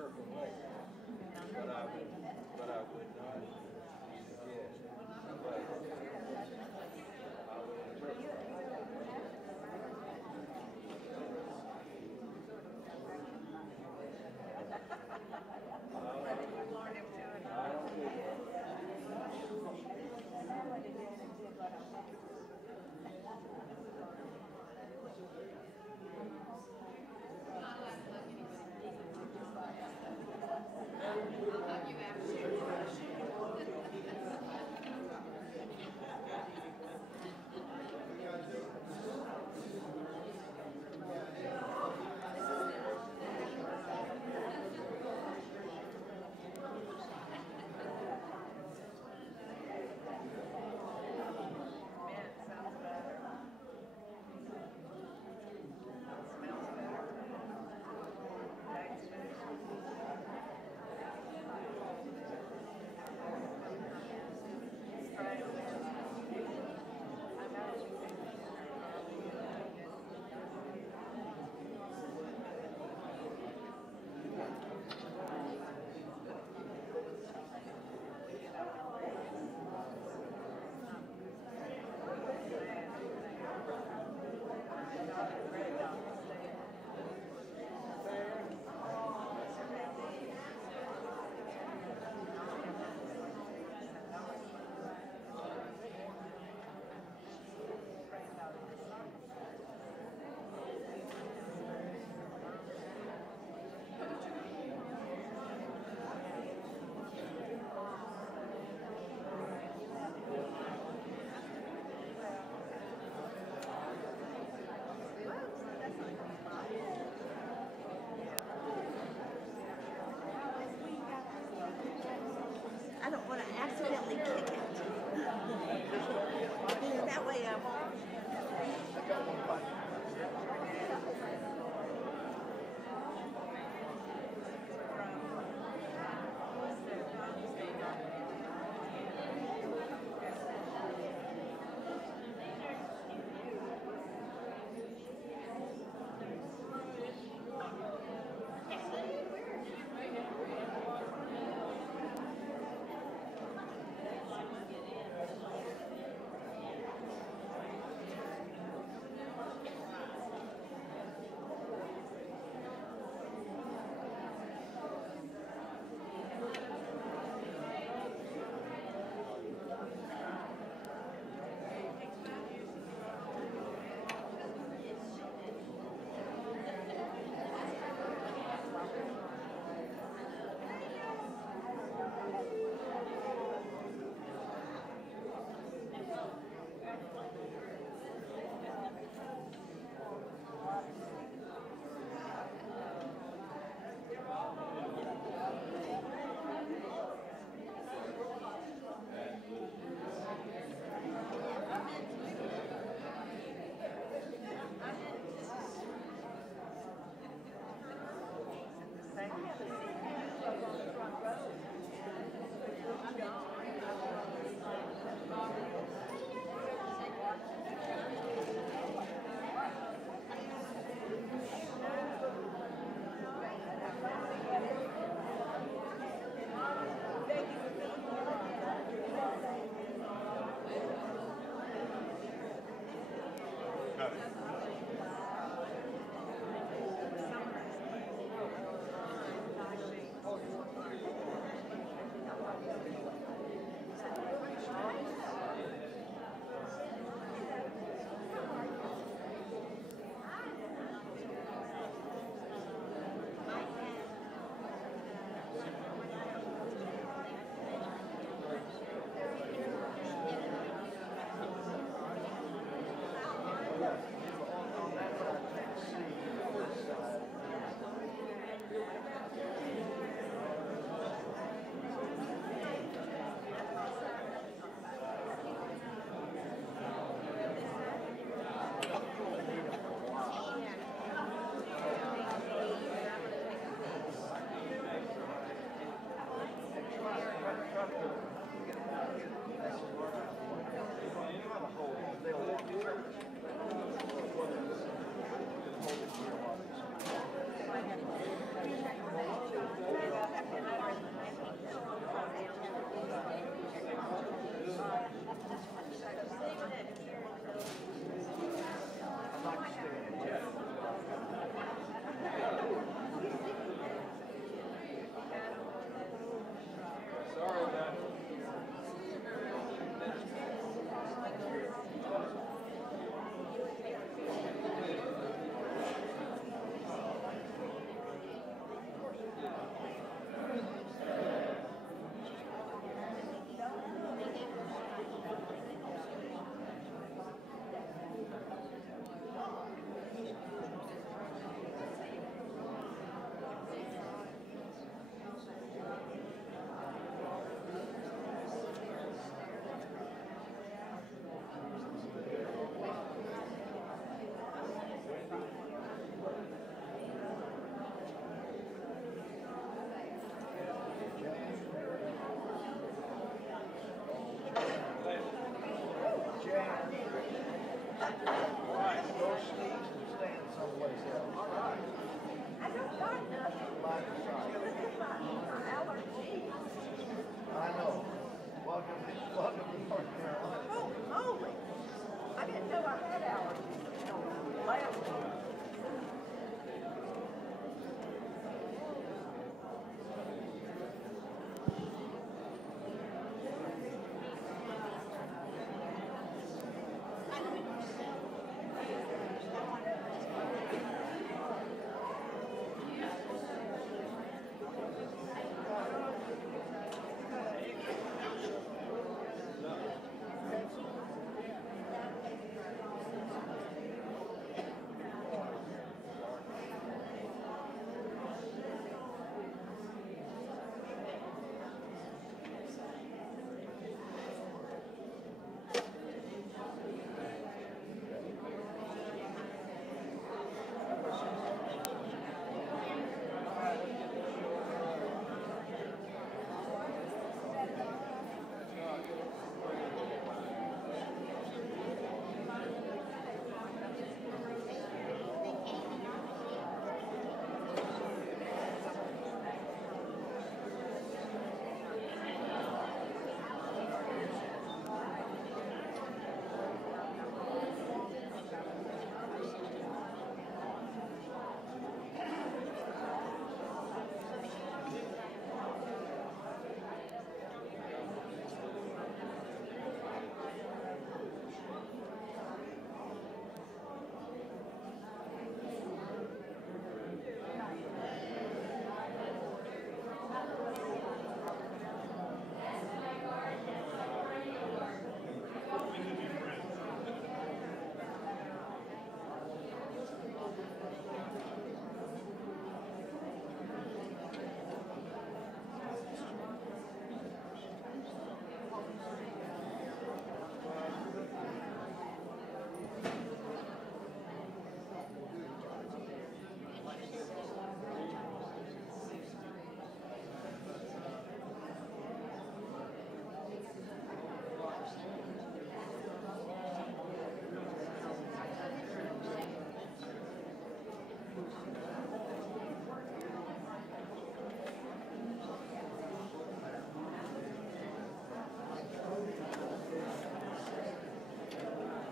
Turtle Lake, but I would not eat again. But I would I don't want to accidentally kick it. That way I won't.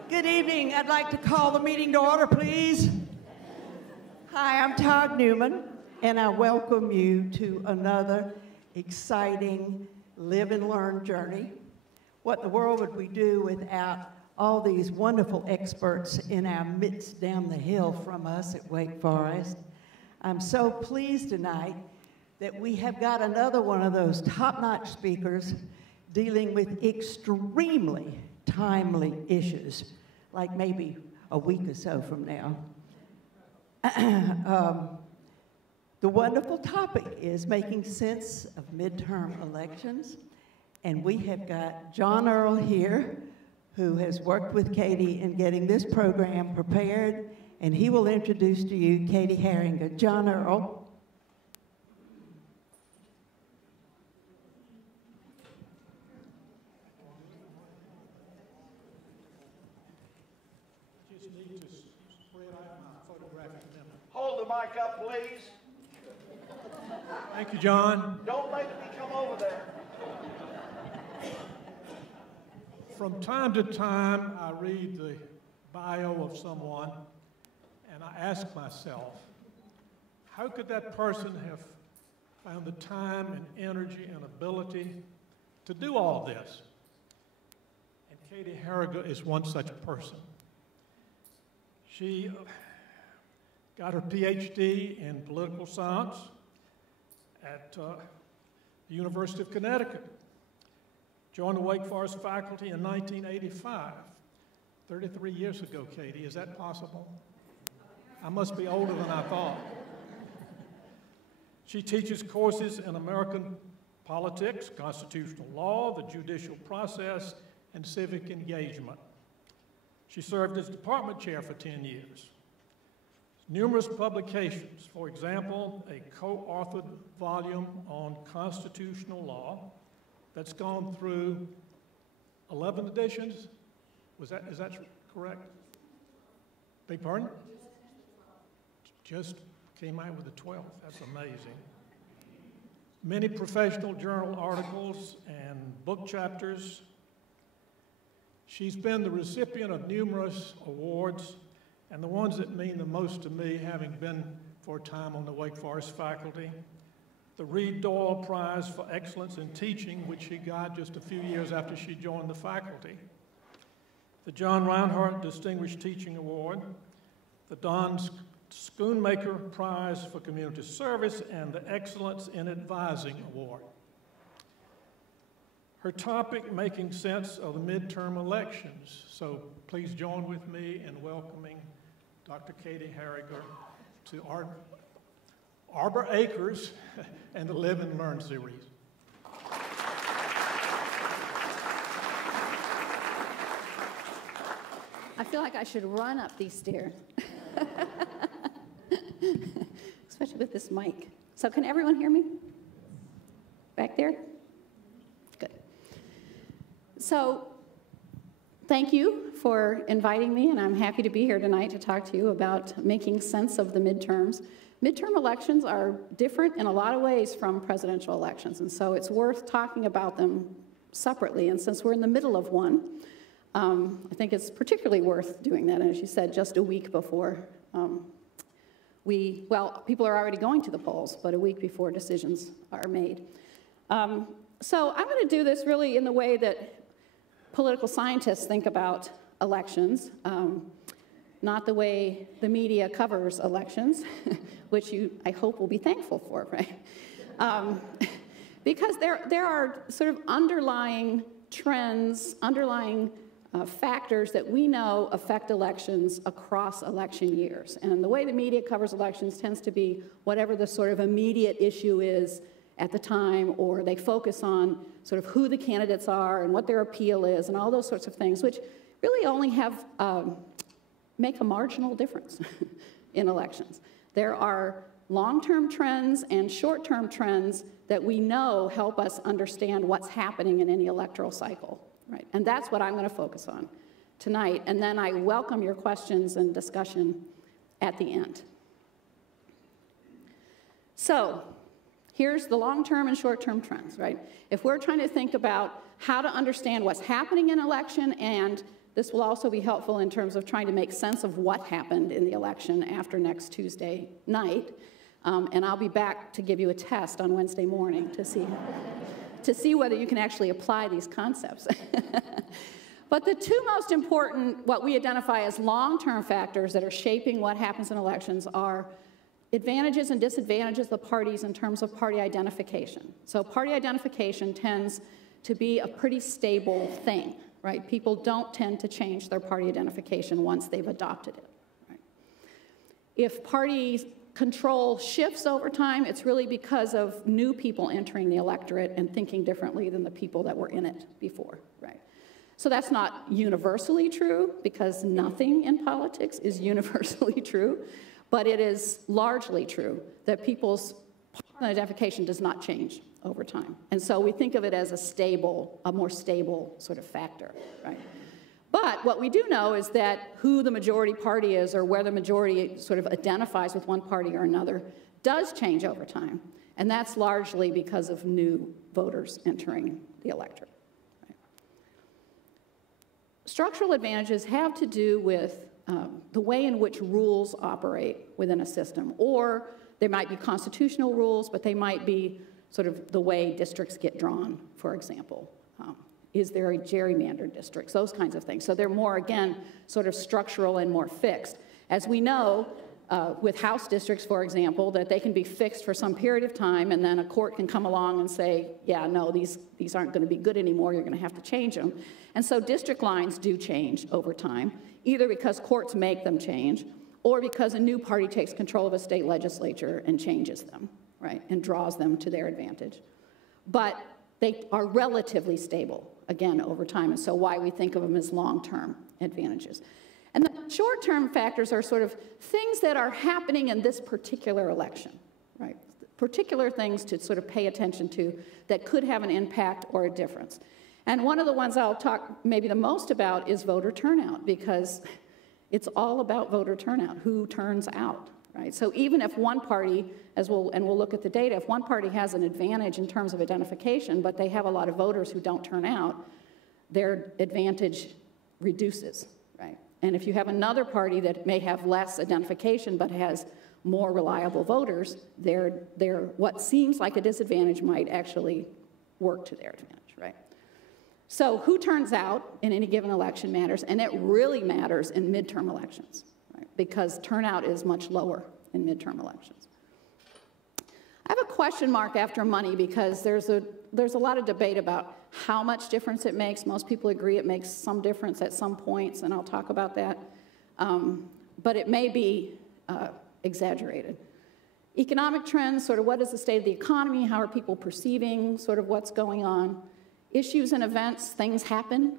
Good evening. I'd like to call the meeting to order, please. Hi, I'm Todd Newman, and I welcome you to another exciting live and learn journey. What in the world would we do without all these wonderful experts in our midst down the hill from us at Wake Forest? I'm so pleased tonight that we have got another one of those top-notch speakers dealing with extremely timely issues, like maybe a week or so from now. The wonderful topic is making sense of midterm elections, and we have got John Earl here, who has worked with Katie in getting this program prepared, and he will introduce to you Katie Herringer. John Earl. Hold the mic up, please. Thank you, John. Don't make me come over there. From time to time, I read the bio of someone, and I ask myself, how could that person have found the time and energy and ability to do all this? And Katie Herringer is one such person. She got her PhD in political science at the University of Connecticut. Joined the Wake Forest faculty in 1985, 33 years ago, Katie. Is that possible? I must be older than I thought. She teaches courses in American politics, constitutional law, the judicial process, and civic engagement. She served as department chair for 10 years. Numerous publications, for example, a co-authored volume on constitutional law that's gone through 11 editions. Is that correct? Beg pardon? Just came out with the 12th. That's amazing. Many professional journal articles and book chapters. She's been the recipient of numerous awards, and the ones that mean the most to me, having been for a time on the Wake Forest faculty, the Reed Doyle Prize for Excellence in Teaching, which she got just a few years after she joined the faculty, the John Reinhardt Distinguished Teaching Award, the Don Schoonmaker Prize for Community Service, and the Excellence in Advising Award. Her topic, making sense of the midterm elections. So please join with me in welcoming Dr. Katie Herringer to Arbor Acres and the Live and Learn series. I feel like I should run up these stairs, especially with this mic. So can everyone hear me? Back there? Good. So thank you for inviting me, and I'm happy to be here tonight to talk to you about making sense of the midterms. Midterm elections are different in a lot of ways from presidential elections, and so it's worth talking about them separately. And since we're in the middle of one, I think it's particularly worth doing that, as you said, just a week before people are already going to the polls, but a week before decisions are made. So I'm going to do this really in the way that political scientists think about elections, not the way the media covers elections, which you, I hope, will be thankful for, right? Because there are sort of underlying trends, underlying factors that we know affect elections across election years. And the way the media covers elections tends to be whatever the sort of immediate issue is at the time, or they focus on sort of who the candidates are and what their appeal is and all those sorts of things, which really only have make a marginal difference in elections. There are long-term trends and short-term trends that we know help us understand what's happening in any electoral cycle, right? And that's what I'm going to focus on tonight. And then I welcome your questions and discussion at the end. So here's the long-term and short-term trends, right? If we're trying to think about how to understand what's happening in election and This will also be helpful in terms of trying to make sense of what happened in the election after next Tuesday night. And I'll be back to give you a test on Wednesday morning to see whether you can actually apply these concepts. But the two most important, what we identify as long-term factors that are shaping what happens in elections are advantages and disadvantages of the parties in terms of party identification. So party identification tends to be a pretty stable thing, right? People don't tend to change their party identification once they've adopted it, right? If party control shifts over time, it's really because of new people entering the electorate and thinking differently than the people that were in it before, right? So that's not universally true, because nothing in politics is universally true, but it is largely true that people's identification does not change over time. And so we think of it as a more stable sort of factor, right? But what we do know is that who the majority party is, or where the majority sort of identifies with one party or another, does change over time. And that's largely because of new voters entering the electorate. Structural advantages have to do with the way in which rules operate within a system, or there might be constitutional rules, but they might be sort of the way districts get drawn, for example. Is there a gerrymandered district? Those kinds of things. So they're more, again, sort of structural and more fixed. As we know, with House districts, for example, that they can be fixed for some period of time, and then a court can come along and say, yeah, no, these aren't going to be good anymore, you're going to have to change them. And so district lines do change over time, either because courts make them change, or because a new party takes control of a state legislature and changes them, right, and draws them to their advantage. But they are relatively stable, again, over time, and so why we think of them as long-term advantages. And the short-term factors are sort of things that are happening in this particular election, right? Particular things to sort of pay attention to that could have an impact or a difference. And one of the ones I'll talk maybe the most about is voter turnout, because it's all about voter turnout, who turns out, right? So even if one party, we'll look at the data, if one party has an advantage in terms of identification, but they have a lot of voters who don't turn out, their advantage reduces, right? And if you have another party that may have less identification but has more reliable voters, their what seems like a disadvantage might actually work to their advantage, right? So who turns out in any given election matters, and it really matters in midterm elections, right? Because turnout is much lower in midterm elections. I have a question mark after money, because there's a lot of debate about how much difference it makes. Most people agree it makes some difference at some points, and I'll talk about that. But it may be exaggerated. Economic trends, sort of what is the state of the economy, how are people perceiving sort of what's going on. Issues and events, things happen.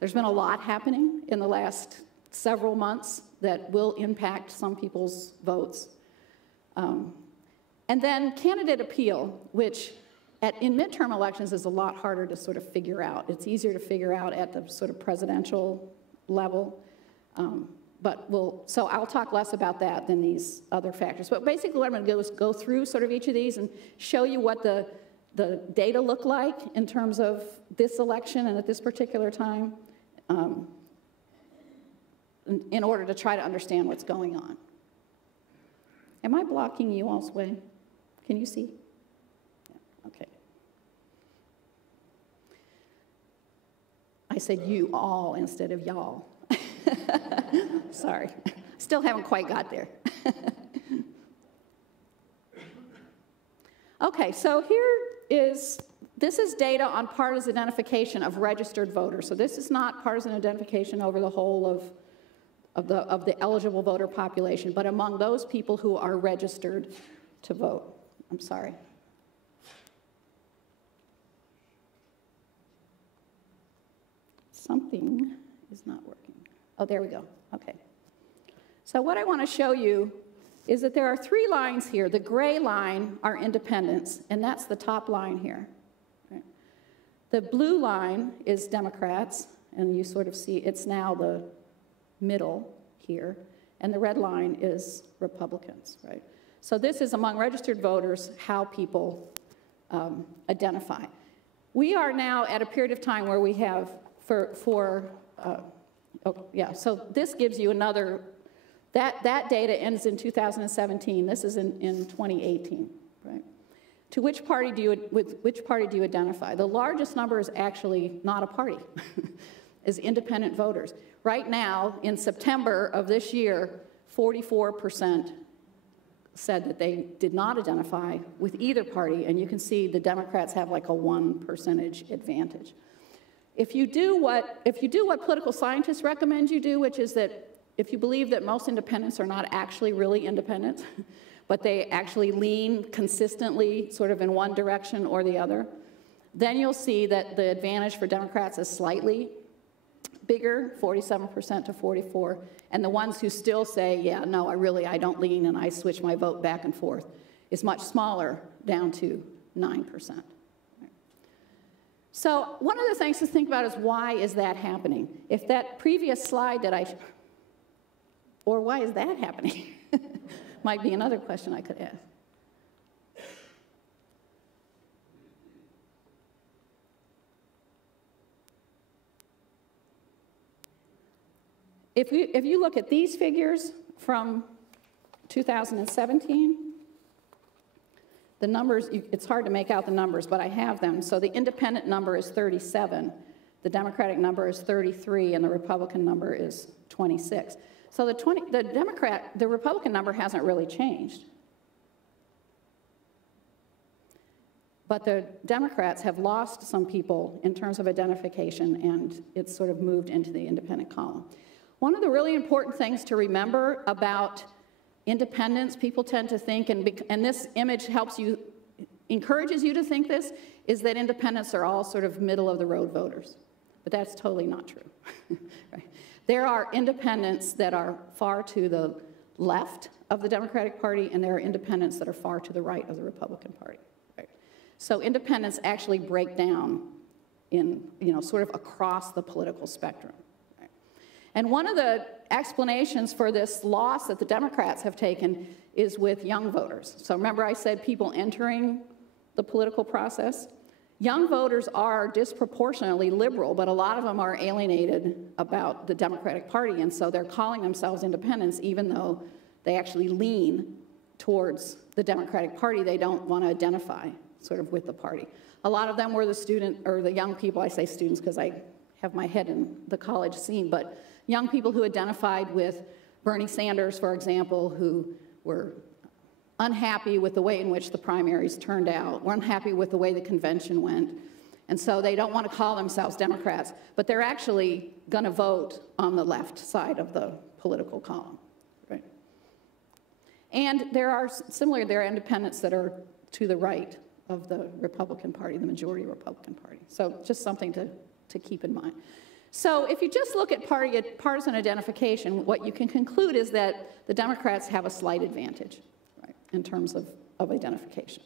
There's been a lot happening in the last several months that will impact some people's votes. And then candidate appeal, which in midterm elections is a lot harder to sort of figure out. It's easier to figure out at the sort of presidential level. So I'll talk less about that than these other factors. But basically what I'm going to do is go through sort of each of these and show you what the data look like in terms of this election and at this particular time, in order to try to understand what's going on. Am I blocking you all's way? Can you see? Yeah, okay. I said you all instead of y'all. Sorry, still haven't quite got there. Okay, so this is data on partisan identification of registered voters. So this is not partisan identification over the whole of the eligible voter population, but among those people who are registered to vote. I'm sorry. Something is not working. Oh, there we go. Okay. So what I want to show you is that there are three lines here. The gray line are independents, and that's the top line here. Right? The blue line is Democrats, and you sort of see it's now the middle here, and the red line is Republicans, right? So this is among registered voters how people identify. We are now at a period of time where we have, for Oh, yeah, so this gives you another, that data ends in 2017. This is in 2018, right? To which party do you identify? The largest number is actually not a party, is independent voters. Right now, in September of this year, 44% said that they did not identify with either party, and you can see the Democrats have like a 1% advantage. If you do what political scientists recommend you do, which is that if you believe that most independents are not actually really independent, but they actually lean consistently sort of in one direction or the other, then you'll see that the advantage for Democrats is slightly bigger, 47% to 44%, and the ones who still say, yeah, no, I don't lean and I switch my vote back and forth, is much smaller, down to 9%. So one of the things to think about is why is that happening? If that previous slide that or why is that happening? Might be another question I could ask. If you look at these figures from 2017, the numbers, it's hard to make out the numbers, but I have them. So the independent number is 37, the Democratic number is 33, and the Republican number is 26. So the Republican number hasn't really changed. But the Democrats have lost some people in terms of identification, and it's sort of moved into the independent column. One of the really important things to remember about independence, people tend to think, and this image encourages you to think this, is that independents are all sort of middle-of-the-road voters. But that's totally not true. Right? There are independents that are far to the left of the Democratic Party, and there are independents that are far to the right of the Republican Party. Right? So independents actually break down in, sort of across the political spectrum. And one of the explanations for this loss that the Democrats have taken is with young voters. So remember I said people entering the political process? Young voters are disproportionately liberal, but a lot of them are alienated about the Democratic Party, and so they're calling themselves independents even though they actually lean towards the Democratic Party. They don't want to identify sort of with the party. A lot of them were the young people, I say students because I have my head in the college scene, but young people who identified with Bernie Sanders, for example, who were unhappy with the way in which the primaries turned out, were unhappy with the way the convention went, and so they don't want to call themselves Democrats, but they're actually going to vote on the left side of the political column, right? And there are independents that are to the right of the Republican Party, the majority Republican Party. So just something to keep in mind. So if you just look at partisan identification, what you can conclude is that the Democrats have a slight advantage, right, in terms of identification.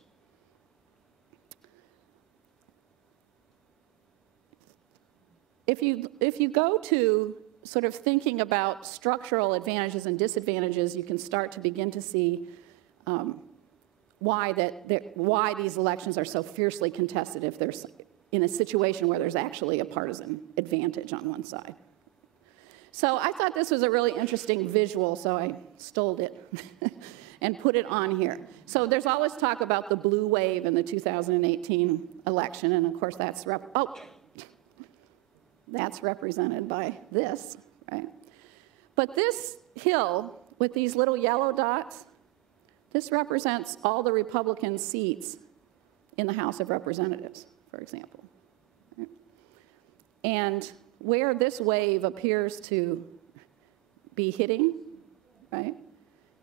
If you go to sort of thinking about structural advantages and disadvantages, you can start to begin to see why these elections are so fiercely contested if there's in a situation where there's actually a partisan advantage on one side. So I thought this was a really interesting visual, so I stole it and put it on here. So there's always talk about the blue wave in the 2018 election, and of course that's represented by this, right? But this hill with these little yellow dots, this represents all the Republican seats in the House of Representatives, for example. Right? And where this wave appears to be hitting, right,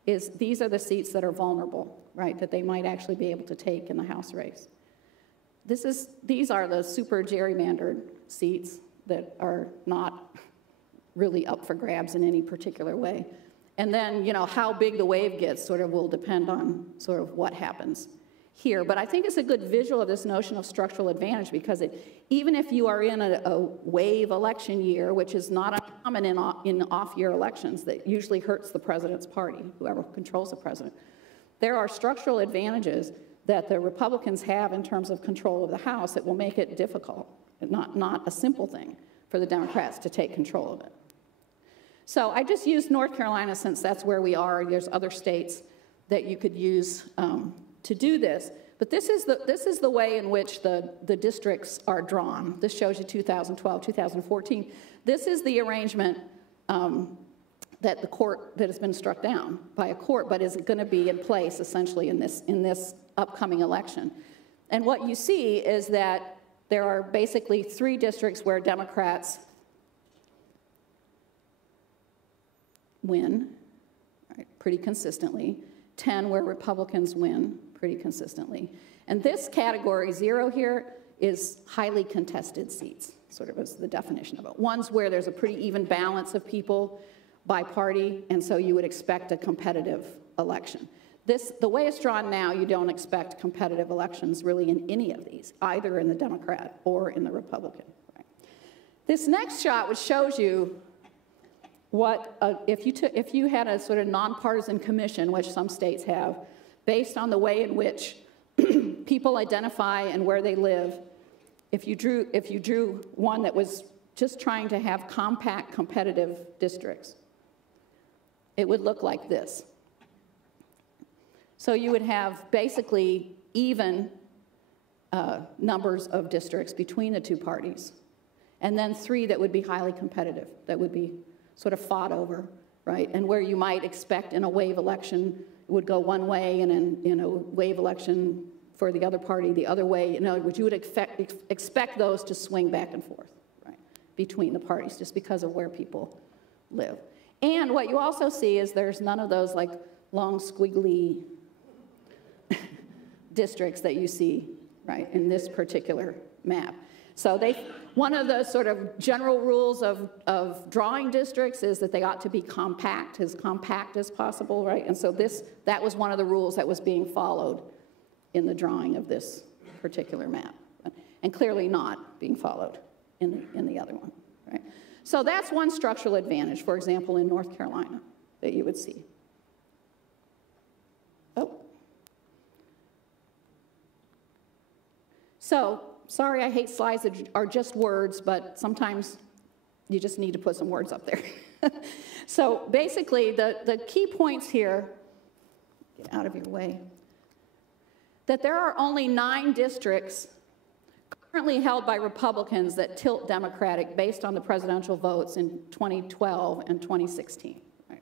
is these are the seats that are vulnerable, right, that they might actually be able to take in the House race. These are the super gerrymandered seats that are not really up for grabs in any particular way. And then, how big the wave gets sort of will depend on sort of what happens here. But I think it's a good visual of this notion of structural advantage because even if you are in a wave election year, which is not uncommon in off-year elections, that usually hurts the president's party, whoever controls the president, there are structural advantages that the Republicans have in terms of control of the House that will make it difficult, not a simple thing, for the Democrats to take control of it. So I just used North Carolina since that's where we are. There's other states that you could use to do this. But this is the way in which the districts are drawn. This shows you 2012, 2014. This is the arrangement that has been struck down by a court, but is going to be in place essentially in this upcoming election. And what you see is that there are basically 3 districts where Democrats win, right, pretty consistently, 10 where Republicans win pretty consistently. And this category 0 here is highly contested seats, sort of as the definition of it. Ones where there's a pretty even balance of people by party, and so you would expect a competitive election. The way it's drawn now, you don't expect competitive elections really in any of these, either in the Democrat or in the Republican. Right? This next shot, which shows you what, if you had a sort of nonpartisan commission, which some states have, based on the way in which people identify and where they live, if you drew one that was just trying to have compact competitive districts, it would look like this. So you would have basically even numbers of districts between the 2 parties, and then 3 that would be highly competitive, that would be sort of fought over, right? And where you might expect in a wave election, it would go one way, and in a wave election for the other party the other way. You would expect those to swing back and forth, right, between the parties, just because of where people live. And what you also see is there's none of those like long squiggly districts that you see, right, in this particular map. So one of the sort of general rules of drawing districts is that they ought to be compact as possible, right? And so that was one of the rules that was being followed in the drawing of this particular map, and clearly not being followed in the other one, right? So that's one structural advantage, for example, in North Carolina that you would see. Oh. So, sorry, I hate slides that are just words, but sometimes you just need to put some words up there. So basically, the key points here, get out of your way, that there are only 9 districts currently held by Republicans that tilt Democratic based on the presidential votes in 2012 and 2016. Right?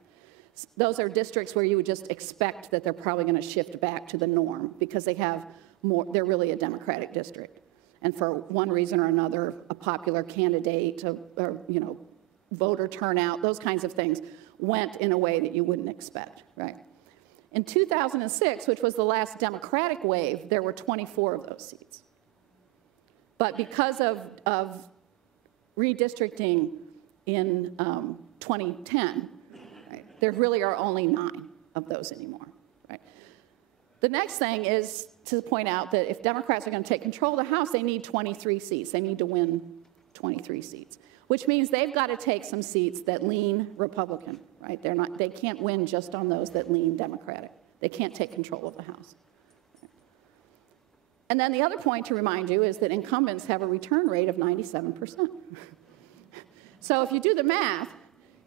Those are districts where you would just expect that they're probably going to shift back to the norm because they're really a Democratic district. And for one reason or another, a popular candidate, or voter turnout, those kinds of things went in a way that you wouldn't expect, right? In 2006, which was the last Democratic wave, there were 24 of those seats. But because of redistricting in 2010, right, there really are only 9 of those anymore. Right? The next thing is to point out that if Democrats are going to take control of the House, they need 23 seats. They need to win 23 seats, which means they've got to take some seats that lean Republican. Right? They can't win just on those that lean Democratic. They can't take control of the House. And then the other point to remind you is that incumbents have a return rate of 97%. So if you do the math,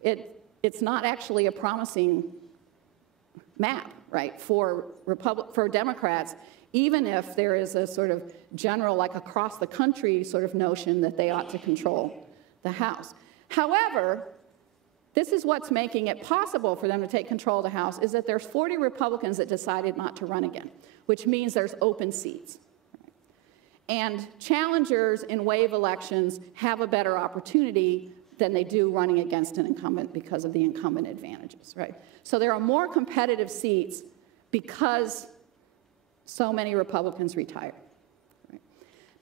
it's not actually a promising map, right, for Democrats, even if there is a sort of general, like across the country sort of notion that they ought to control the House. However, this is what's making it possible for them to take control of the House, is that there's 40 Republicans that decided not to run again, which means there's open seats. And challengers in wave elections have a better opportunity than they do running against an incumbent because of the incumbent advantages, right? So there are more competitive seats because so many Republicans retired. Right?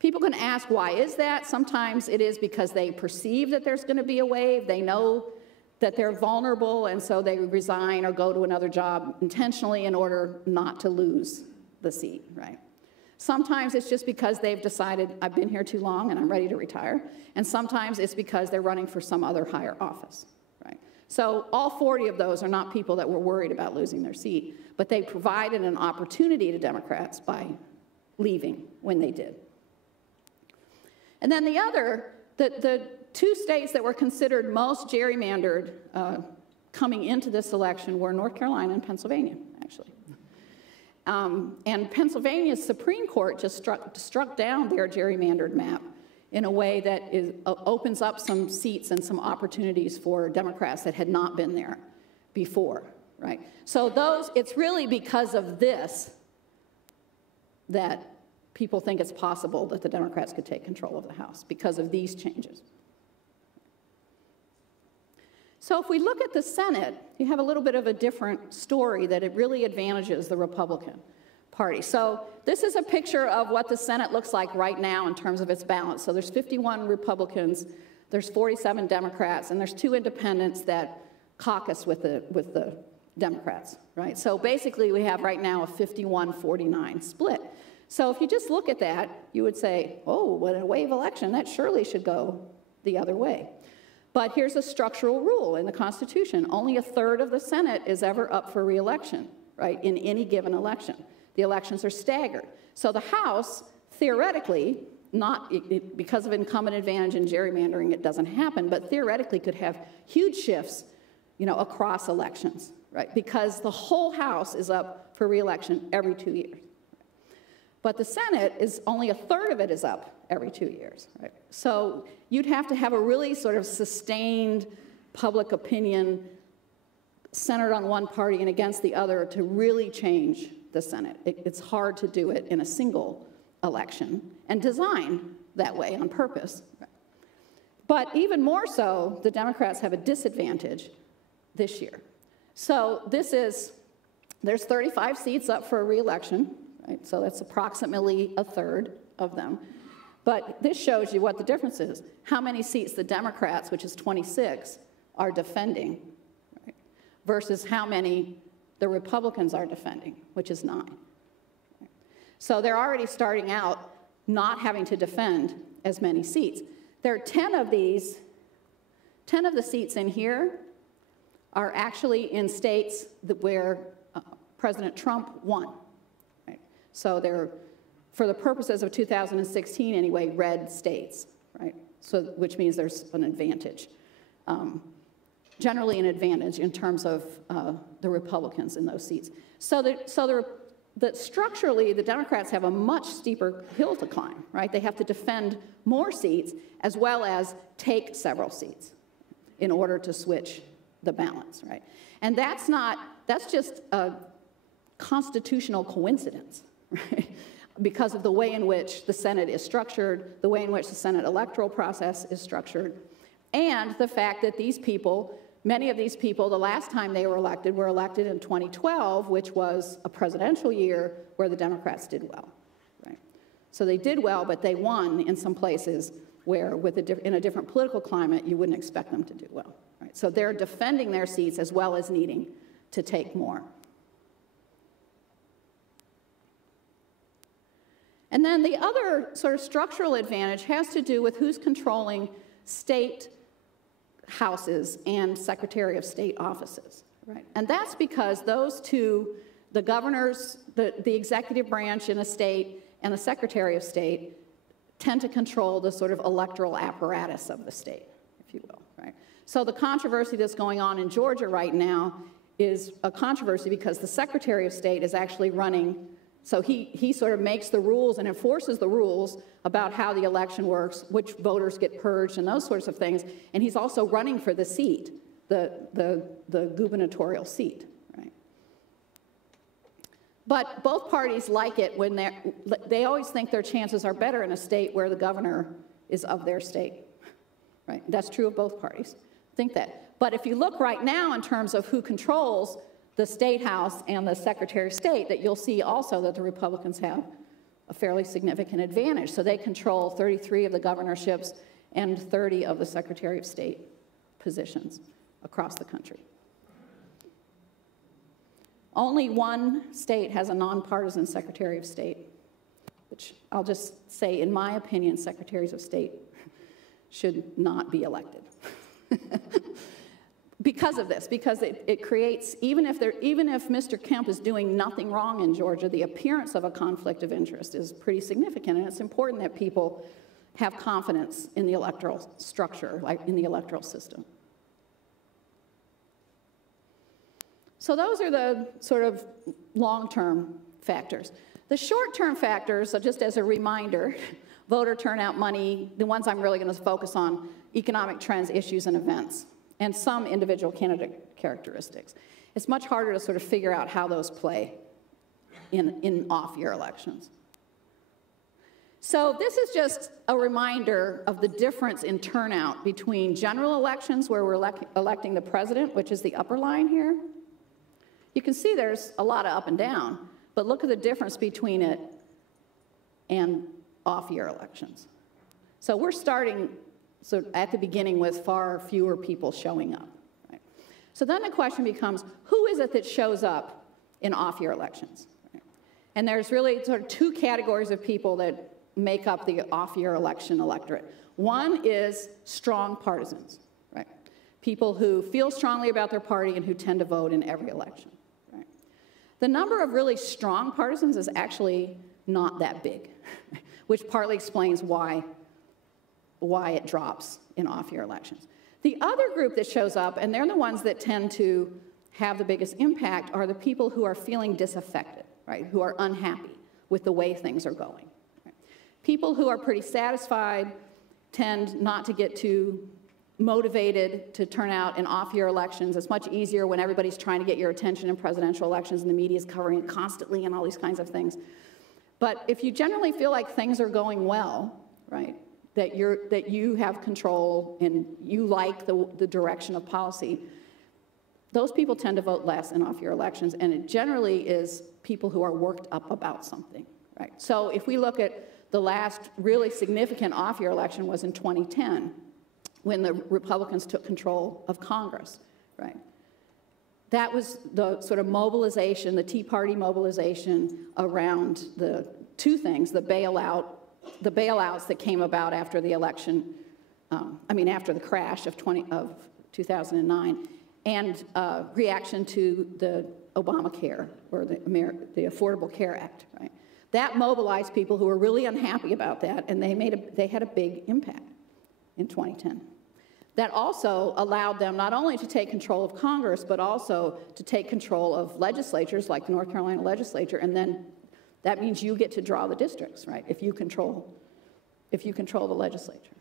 People can ask, why is that? Sometimes it is because they perceive that there's going to be a wave. They know that they're vulnerable, and so they resign or go to another job intentionally in order not to lose the seat, right? Sometimes it's just because they've decided, I've been here too long and I'm ready to retire. And sometimes it's because they're running for some other higher office, right? So all 40 of those are not people that were worried about losing their seat, but they provided an opportunity to Democrats by leaving when they did. And then the Two states that were considered most gerrymandered coming into this election were North Carolina and Pennsylvania, actually. And Pennsylvania's Supreme Court just struck down their gerrymandered map in a way that opens up some seats and some opportunities for Democrats that had not been there before, right? So it's really because of this that people think it's possible that the Democrats could take control of the House, because of these changes. So if we look at the Senate, you have a little bit of a different story that it really advantages the Republican Party. So this is a picture of what the Senate looks like right now in terms of its balance. So there's 51 Republicans, there's 47 Democrats, and there's 2 independents that caucus with the Democrats, right? So basically we have right now a 51-49 split. So if you just look at that, you would say, oh, what a wave election, that surely should go the other way. But here's a structural rule in the Constitution. Only a third of the Senate is ever up for re-election, right, in any given election. The elections are staggered. So the House, theoretically, because of incumbent advantage and gerrymandering, it doesn't happen, but theoretically could have huge shifts, across elections, right, because the whole House is up for re-election every 2 years. But the Senate is only a third of it is up every 2 years, right? So you'd have to have a really sort of sustained public opinion centered on one party and against the other to really change the Senate. It's hard to do it in a single election and design that way on purpose. But even more so, the Democrats have a disadvantage this year. So there's 35 seats up for a re-election, right? So that's approximately a third of them. But this shows you what the difference is. How many seats the Democrats, which is 26, are defending, right, versus how many the Republicans are defending, which is 9. Right? So they're already starting out not having to defend as many seats. There are 10 of the seats in here are actually in states where President Trump won. Right? So they're, for the purposes of 2016 anyway, red states, right? So, which means there's an advantage, generally an advantage in terms of the Republicans in those seats. So structurally, the Democrats have a much steeper hill to climb, right? They have to defend more seats as well as take several seats in order to switch the balance, right? And that's just a constitutional coincidence, right? Because of the way in which the Senate is structured, the way in which the Senate electoral process is structured, and the fact that these people, many of these people, the last time they were elected in 2012, which was a presidential year where the Democrats did well, right? So they did well, but they won in some places where, in a different political climate, you wouldn't expect them to do well, right? So they're defending their seats as well as needing to take more. And then the other sort of structural advantage has to do with who's controlling state houses and Secretary of State offices, right? And that's because those two, the governors, the executive branch in a state and the Secretary of State, tend to control the sort of electoral apparatus of the state, if you will, right? So the controversy that's going on in Georgia right now is a controversy because the Secretary of State is actually running. So he sort of makes the rules and enforces the rules about how the election works, which voters get purged and those sorts of things. And he's also running for the seat, the gubernatorial seat, right? But both parties like it when they always think their chances are better in a state where the governor is of their state, right? That's true of both parties. Think that. But if you look right now in terms of who controls the State House and the Secretary of State, that you'll see also that the Republicans have a fairly significant advantage. So they control 33 of the governorships and 30 of the Secretary of State positions across the country. Only one state has a nonpartisan Secretary of State, which I'll just say, in my opinion, Secretaries of State should not be elected. Because of this, because it creates, even if Mr. Kemp is doing nothing wrong in Georgia, the appearance of a conflict of interest is pretty significant, and it's important that people have confidence in the electoral structure, like in the electoral system. So those are the sort of long-term factors. The short-term factors, so just as a reminder, voter turnout, money, the ones I'm really going to focus on, economic trends, issues, and events, and some individual candidate characteristics. It's much harder to sort of figure out how those play in off-year elections. So this is just a reminder of the difference in turnout between general elections, where we're electing the president, which is the upper line here. You can see there's a lot of up and down, but look at the difference between it and off-year elections. So we're starting at the beginning with far fewer people showing up. Right? So then the question becomes, who is it that shows up in off-year elections? Right? And there's really sort of two categories of people that make up the off-year election electorate. One is strong partisans, right? People who feel strongly about their party and who tend to vote in every election. Right? The number of really strong partisans is actually not that big, which partly explains why it drops in off-year elections. The other group that shows up, and they're the ones that tend to have the biggest impact, are the people who are feeling disaffected, right? Who are unhappy with the way things are going. Right? People who are pretty satisfied tend not to get too motivated to turn out in off-year elections. It's much easier when everybody's trying to get your attention in presidential elections and the media is covering it constantly and all these kinds of things. But if you generally feel like things are going well, right, that you have control and you like the direction of policy, those people tend to vote less in off-year elections, and it generally is people who are worked up about something, right? So if we look at the last really significant off-year election was in 2010, when the Republicans took control of Congress, right? That was the sort of mobilization, the Tea Party mobilization around the two things, the bailouts that came about after the election, after the crash of 2009, and reaction to the Obamacare, or the Affordable Care Act, right? That mobilized people who were really unhappy about that, and they had a big impact in 2010. That also allowed them not only to take control of Congress, but also to take control of legislatures like the North Carolina legislature, and then that means you get to draw the districts, right, if you control the legislature.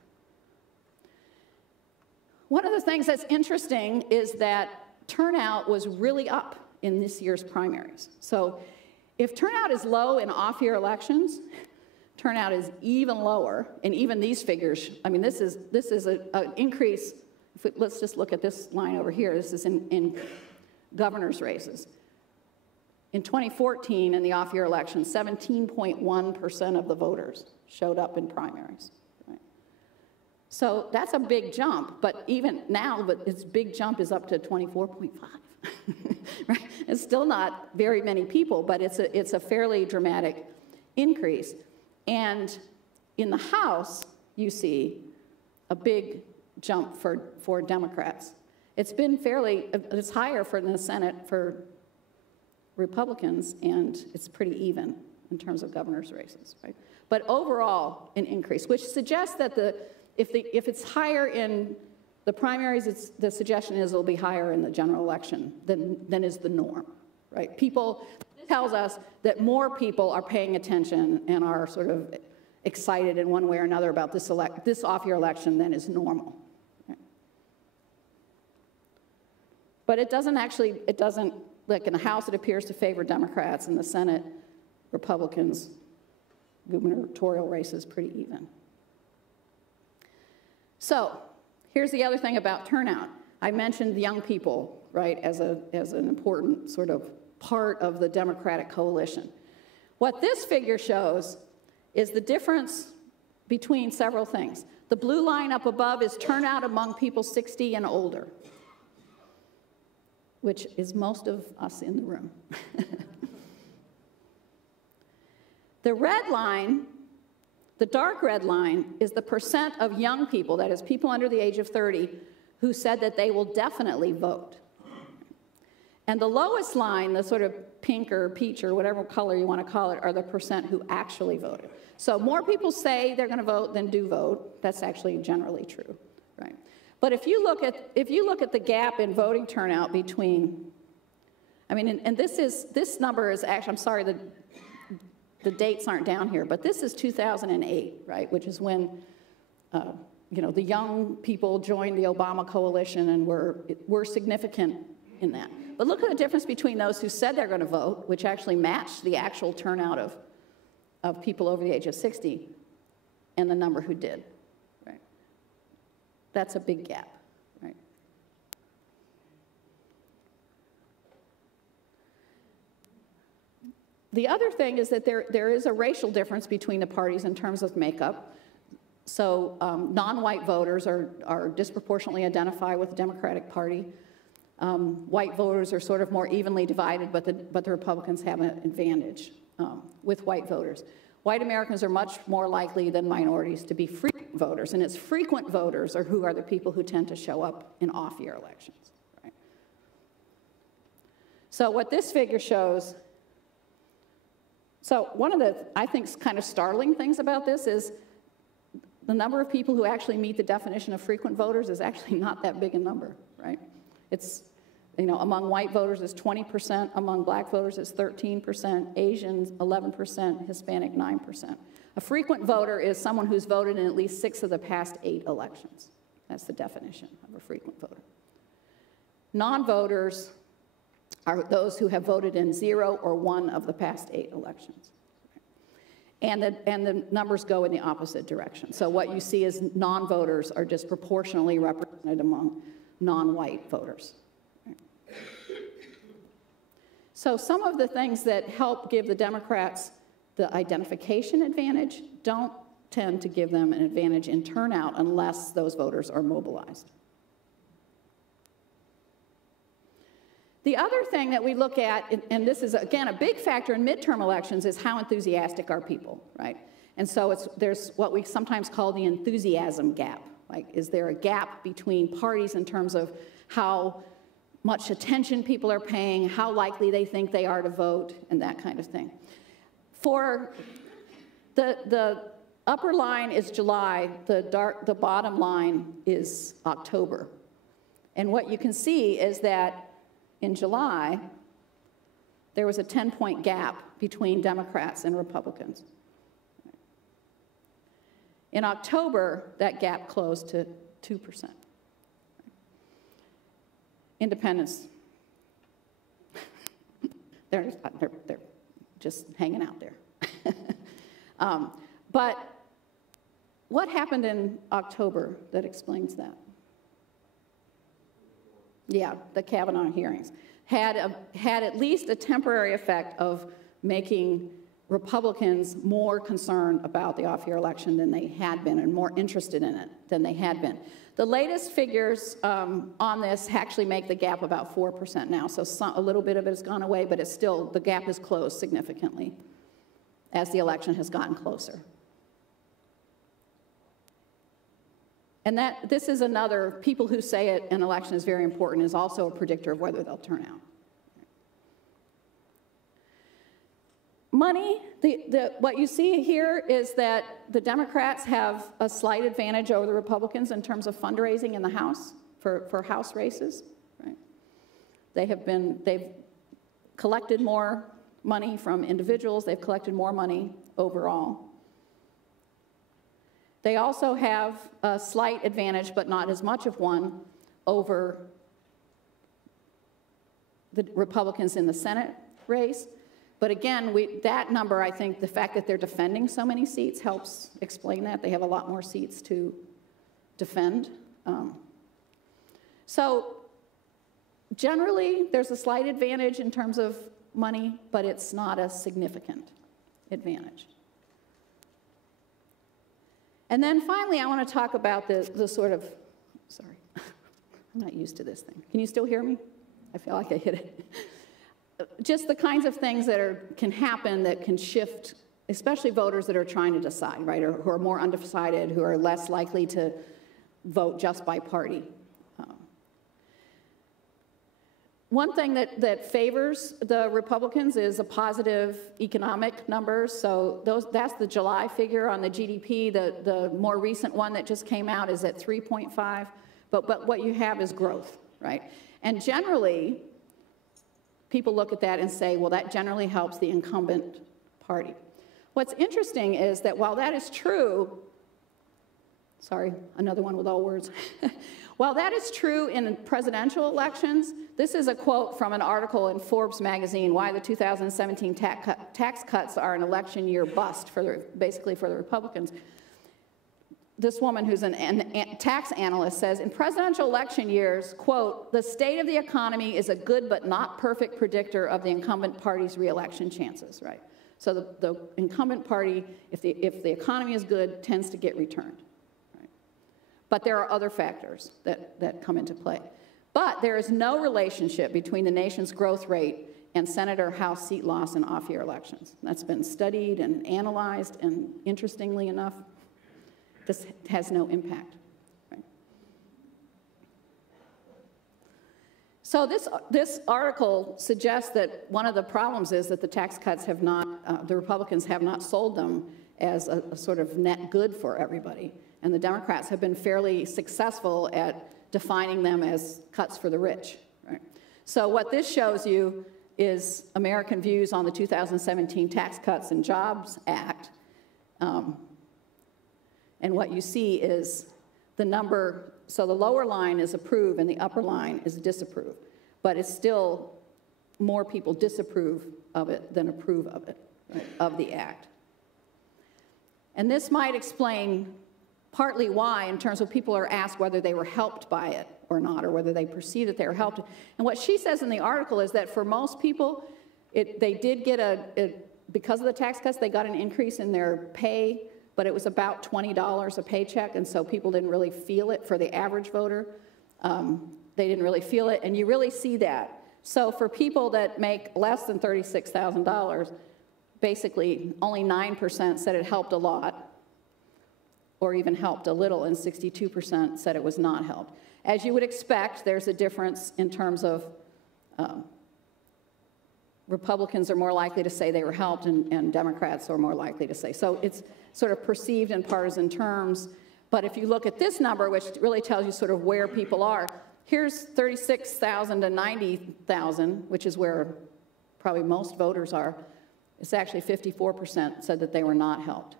One of the things that's interesting is that turnout was really up in this year's primaries. So if turnout is low in off-year elections, turnout is even lower, and even these figures, this is an increase. Let's just look at this line over here. This is in governor's races. In 2014, in the off-year election, 17.1% of the voters showed up in primaries. Right? So that's a big jump, but even now, its big jump is up to 24.5. Right? It's still not very many people, but it's a fairly dramatic increase. And in the House, you see a big jump for Democrats. It's higher in the Senate for Republicans, and it's pretty even in terms of governor's races, right? But overall, an increase, which suggests that if it's higher in the primaries, the suggestion is it'll be higher in the general election than is the norm, right? This tells us that more people are paying attention and are sort of excited in one way or another about this off-year election than is normal. Right? But it doesn't, like in the House, it appears to favor Democrats. In the Senate, Republicans, gubernatorial races pretty even. So here's the other thing about turnout. I mentioned young people, right, as an important sort of part of the Democratic coalition. What this figure shows is the difference between several things. The blue line up above is turnout among people 60 and older, which is most of us in the room. The red line, the dark red line, is the percent of young people, that is people under the age of 30, who said that they will definitely vote. And the lowest line, the sort of pink or peach or whatever color you want to call it, are the percent who actually voted. So more people say they're going to vote than do vote. That's actually generally true, right? But if you look at the gap in voting turnout between, I mean, and this number is actually, I'm sorry, the dates aren't down here, but this is 2008, right, which is when, you know, the young people joined the Obama coalition and were significant in that. But look at the difference between those who said they're going to vote, which actually matched the actual turnout of people over the age of 60, and the number who did, right? That's a big gap, right? The other thing is that there is a racial difference between the parties in terms of makeup. So non-white voters are disproportionately identified with the Democratic Party. White voters are sort of more evenly divided, but the Republicans have an advantage with white voters. White Americans are much more likely than minorities to be frequent voters, and it's frequent voters who are the people who tend to show up in off-year elections. Right? So what this figure shows, so one of the, I think, kind of startling things about this is the number of people who actually meet the definition of frequent voters is actually not that big a number, right? It's, you know, among white voters it's 20%, among black voters it's 13%, Asians 11%, Hispanic 9%. A frequent voter is someone who's voted in at least 6 of the past 8 elections. That's the definition of a frequent voter. Non-voters are those who have voted in 0 or 1 of the past 8 elections. And the numbers go in the opposite direction. So what you see is non-voters are disproportionately represented among non-white voters. So some of the things that help give the Democrats the identification advantage don't tend to give them an advantage in turnout unless those voters are mobilized. The other thing that we look at, and this is, again, a big factor in midterm elections, is how enthusiastic are people, right? And so there's what we sometimes call the enthusiasm gap. Like, is there a gap between parties in terms of how much attention people are paying, how likely they think they are to vote, and that kind of thing. For the upper line is July, the bottom line is October. And what you can see is that in July, there was a 10-point gap between Democrats and Republicans. In October, that gap closed to 2%. Independents, they're just hanging out there. But what happened in October that explains that? Yeah, the Kavanaugh hearings had at least a temporary effect of making Republicans more concerned about the off-year election than they had been, and more interested in it than they had been. The latest figures on this actually make the gap about 4% now, so a little bit of it has gone away, but it's still, the gap has closed significantly as the election has gotten closer. And this is another, people who say an election is very important is also a predictor of whether they'll turn out. Money, what you see here is that the Democrats have a slight advantage over the Republicans in terms of fundraising in the House for House races. Right? They've collected more money from individuals. They've collected more money overall. They also have a slight advantage, but not as much of one, over the Republicans in the Senate race. But again, that number, I think, the fact that they're defending so many seats helps explain that. They have a lot more seats to defend. So generally, there's a slight advantage in terms of money, but it's not a significant advantage. And then finally, I want to talk about the sort of, sorry, I'm not used to this thing. Can you still hear me? I feel like I hit it. Just the kinds of things that can happen that can shift, especially voters that are trying to decide, right, or who are more undecided, who are less likely to vote just by party. One thing that favors the Republicans is a positive economic numbers. So that's the July figure on the GDP. The more recent one that just came out is at 3.5. But what you have is growth, right? And generally, people look at that and say, well, that generally helps the incumbent party. What's interesting is that while that is true, sorry, another one with all words. While that is true in presidential elections, this is a quote from an article in Forbes magazine, Why the 2017 Tax Cuts Are an Election Year Bust, basically for the Republicans. This woman who's a tax analyst says, in presidential election years, quote, the state of the economy is a good but not perfect predictor of the incumbent party's reelection chances, right? So the incumbent party, if the economy is good, tends to get returned. But there are other factors that come into play. But there is no relationship between the nation's growth rate and Senate or House seat loss in off-year elections. That's been studied and analyzed, and interestingly enough, this has no impact. Right? So this article suggests that one of the problems is that the tax cuts have not, the Republicans have not sold them as a sort of net good for everybody. And the Democrats have been fairly successful at defining them as cuts for the rich. Right? So what this shows you is American views on the 2017 Tax Cuts and Jobs Act. And what you see is the number, so the lower line is approve and the upper line is disapprove. But it's still more people disapprove of it than approve of it, right, of the act. And this might explain partly why, in terms of people are asked whether they were helped by it or not, or whether they perceive that they were helped. And what she says in the article is that for most people, they did get because of the tax cuts, they got an increase in their pay, but it was about $20 a paycheck, and so people didn't really feel it. For the average voter, they didn't really feel it, and you really see that. So for people that make less than $36,000, basically only 9% said it helped a lot, or even helped a little, and 62% said it was not helped. As you would expect, there's a difference in terms of Republicans are more likely to say they were helped, and Democrats are more likely to say. So it's sort of perceived in partisan terms. But if you look at this number, which really tells you sort of where people are, here's 36,000 to 90,000, which is where probably most voters are. It's actually 54% said that they were not helped.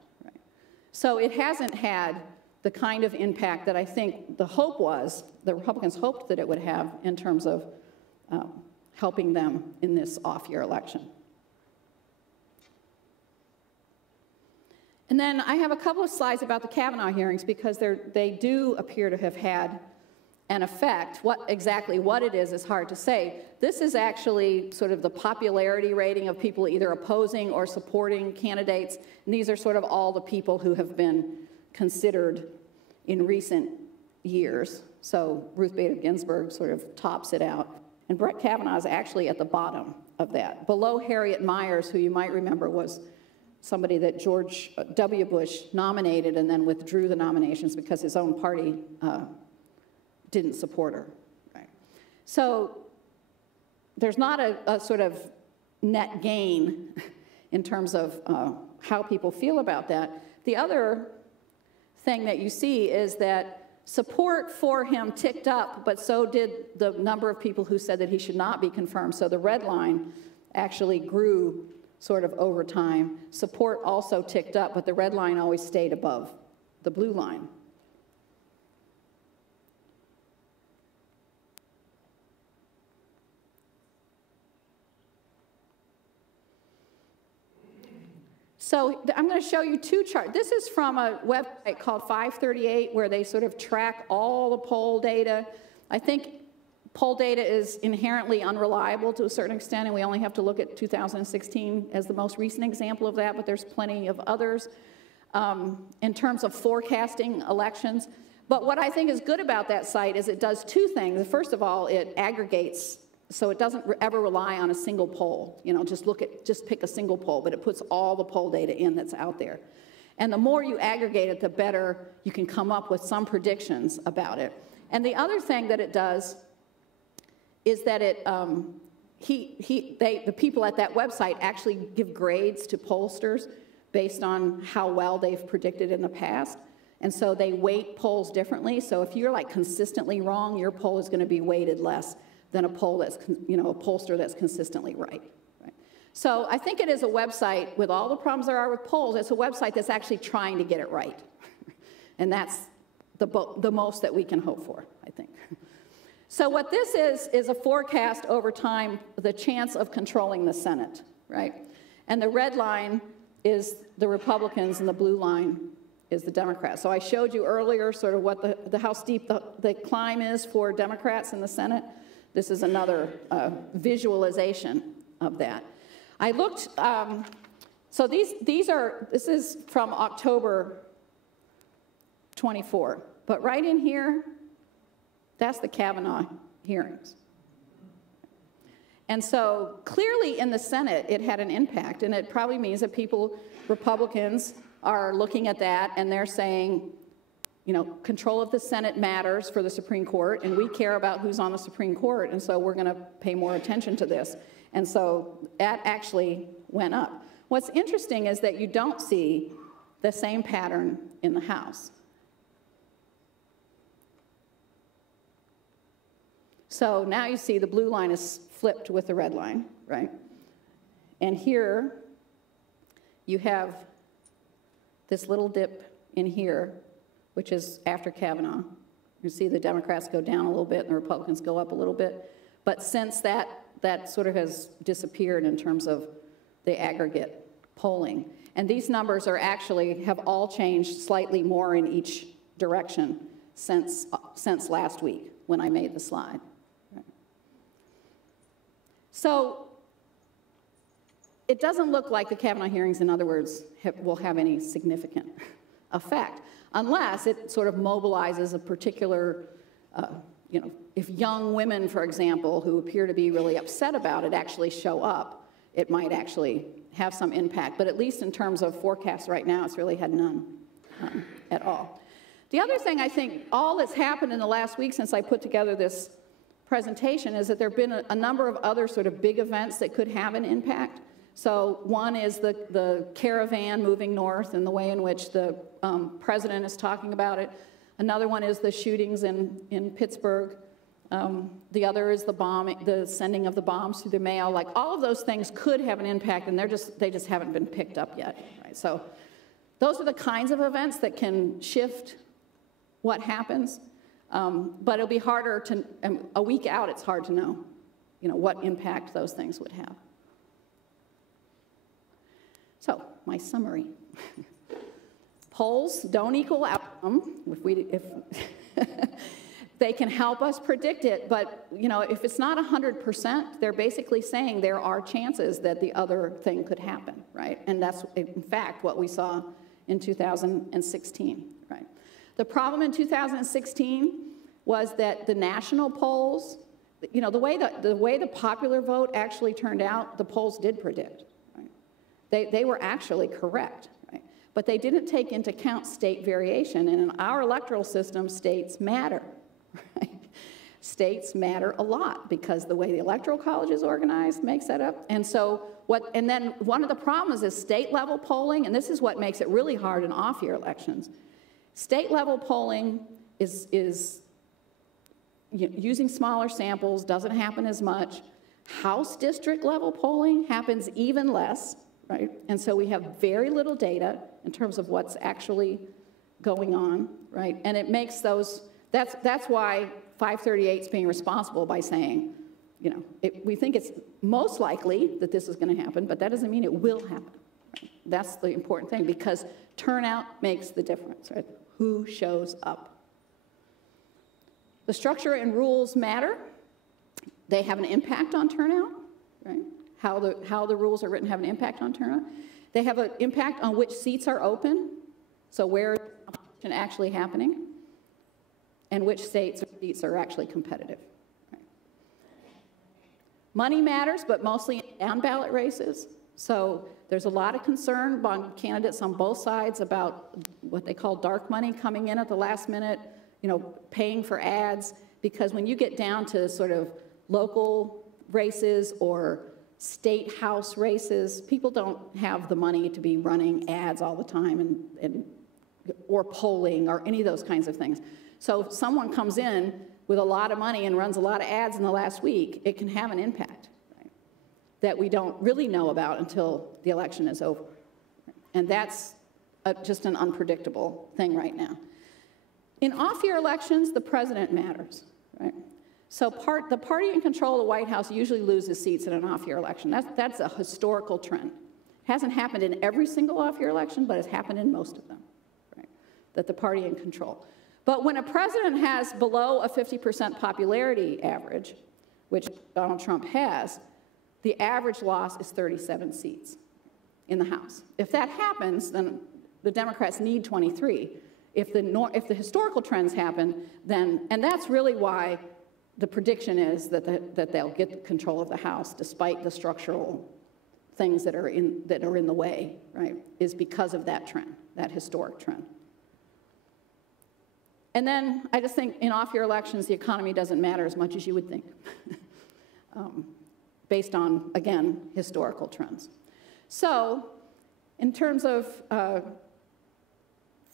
So it hasn't had the kind of impact that I think the hope was, the Republicans hoped that it would have in terms of helping them in this off-year election. And then I have a couple of slides about the Kavanaugh hearings because they do appear to have had an effect. Exactly what it is hard to say. This is actually sort of the popularity rating of people either opposing or supporting candidates. And these are sort of all the people who have been considered in recent years. So Ruth Bader Ginsburg sort of tops it out. And Brett Kavanaugh is actually at the bottom of that. Below Harriet Miers, who you might remember was somebody that George W. Bush nominated and then withdrew the nominations because his own party didn't support her. Right? So there's not a sort of net gain in terms of how people feel about that. The other thing that you see is that support for him ticked up, but so did the number of people who said that he should not be confirmed. So the red line actually grew sort of over time. Support also ticked up, but the red line always stayed above the blue line. So I'm going to show you two charts. This is from a website called 538, where they sort of track all the poll data. I think poll data is inherently unreliable to a certain extent, and we only have to look at 2016 as the most recent example of that, but there's plenty of others in terms of forecasting elections. But what I think is good about that site is it does two things. First of all, it aggregates, so it doesn't ever rely on a single poll. You know, just pick a single poll, but it puts all the poll data in that's out there. And the more you aggregate it, the better you can come up with some predictions about it. And the other thing that it does is that the people at that website actually give grades to pollsters based on how well they've predicted in the past. And so they weight polls differently. So if you're like consistently wrong, your poll is going to be weighted less than a poll that's, a pollster that's consistently right. So I think it is a website, with all the problems there are with polls, it's a website that's actually trying to get it right. And that's the most that we can hope for, I think. So what this is a forecast over time, the chance of controlling the Senate, right? And the red line is the Republicans and the blue line is the Democrats. So I showed you earlier sort of what how steep the climb is for Democrats in the Senate. This is another visualization of that. I looked, so this is from October 24, but right in here, that's the Kavanaugh hearings. And so clearly in the Senate, it had an impact, and it probably means that Republicans are looking at that and they're saying, control of the Senate matters for the Supreme Court, and we care about who's on the Supreme Court, and so we're going to pay more attention to this. And so that actually went up. What's interesting is that you don't see the same pattern in the House. So now you see the blue line is flipped with the red line, right? And here you have this little dip in here, which is after Kavanaugh. You see the Democrats go down a little bit and the Republicans go up a little bit. But since that sort of has disappeared in terms of the aggregate polling. And these numbers have all changed slightly more in each direction since last week when I made the slide. Right. So it doesn't look like the Kavanaugh hearings, in other words, will have any significant effect, unless it sort of mobilizes a particular, if young women, for example, who appear to be really upset about it actually show up, it might actually have some impact. But at least in terms of forecasts right now, it's really had none at all. The other thing, I think, all that's happened in the last week since I put together this presentation is that there have been a number of other sort of big events that could have an impact. So one is the caravan moving north and the way in which the president is talking about it. Another one is the shootings in Pittsburgh. The other is the sending of the bombs through the mail. Like, all of those things could have an impact, and they just haven't been picked up yet. Right? So those are the kinds of events that can shift what happens. But it'll be harder a week out, it's hard to know, what impact those things would have. So, my summary. Polls don't equal outcome. If they can help us predict it, but if it's not 100%, they're basically saying there are chances that the other thing could happen, right? And that's, in fact, what we saw in 2016, right? The problem in 2016 was that the national polls, the way the popular vote actually turned out, the polls did predict. Right? They were actually correct. Right? But they didn't take into account state variation, and in our electoral system, states matter. Right? States matter a lot because the way the Electoral College is organized makes that up. And then one of the problems is state level polling, and this is what makes it really hard in off-year elections. State level polling is using smaller samples, doesn't happen as much. House district level polling happens even less, right? And so we have very little data in terms of what's actually going on, right? And it makes that's why 538 is being responsible by saying, we think it's most likely that this is going to happen, but that doesn't mean it will happen. Right? That's the important thing, because turnout makes the difference, right? Who shows up? The structure and rules matter. They have an impact on turnout, right? How the rules are written have an impact on turnout. They have an impact on which seats are open, so where is competition actually happening, and which states or seats are actually competitive. Right? Money matters, but mostly in down-ballot races. So there's a lot of concern among candidates on both sides about what they call dark money coming in at the last minute, paying for ads, because when you get down to sort of local races or state house races, people don't have the money to be running ads all the time or polling or any of those kinds of things. So if someone comes in with a lot of money and runs a lot of ads in the last week, it can have an impact, right, that we don't really know about until the election is over. And that's just an unpredictable thing right now. In off-year elections, the president matters, right? So the party in control of the White House usually loses seats in an off-year election. That's a historical trend. It hasn't happened in every single off-year election, but it's happened in most of them, right? That the party in control. But when a president has below a 50% popularity average, which Donald Trump has, the average loss is 37 seats in the House. If that happens, then the Democrats need 23. If the historical trends happen, then, and that's really why the prediction is that they'll get control of the House despite the structural things that are in the way, right, is because of that trend, that historic trend. And then I just think in off-year elections, the economy doesn't matter as much as you would think, based on, again, historical trends. So in terms of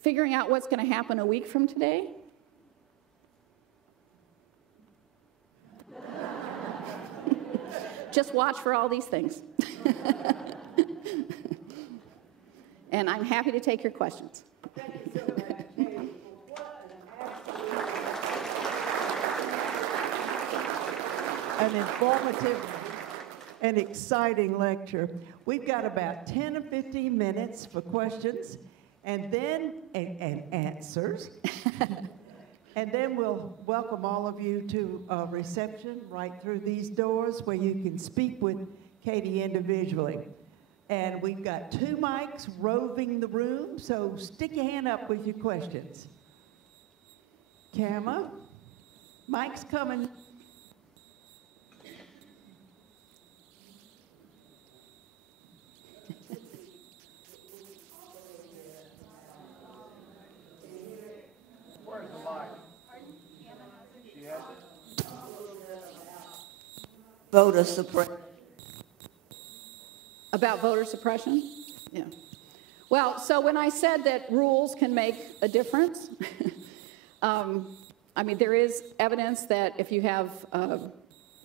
figuring out what's going to happen a week from today, just watch for all these things. And I'm happy to take your questions. Thank you so much, Katie. What an informative and exciting lecture. We've got about 10 or 15 minutes for questions and then and answers. And then we'll welcome all of you to a reception right through these doors where you can speak with Katie individually. And we've got 2 mics roving the room, so stick your hand up with your questions. Camera, mic's coming. Where's the mic? She has it? Voter suppression. About voter suppression? Yeah. Well, so when I said that rules can make a difference, I mean, there is evidence that if you have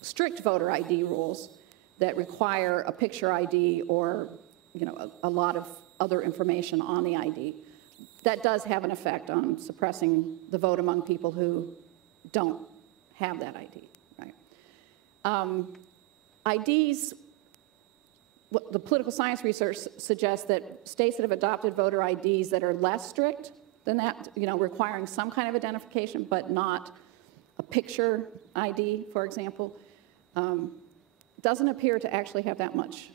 strict voter ID rules that require a picture ID or, you know, a lot of other information on the ID, that does have an effect on suppressing the vote among people who don't have that ID, right? IDs, the political science research suggests that states that have adopted voter IDs that are less strict than that, you know, requiring some kind of identification, but not a picture ID, for example, doesn't appear to actually have that much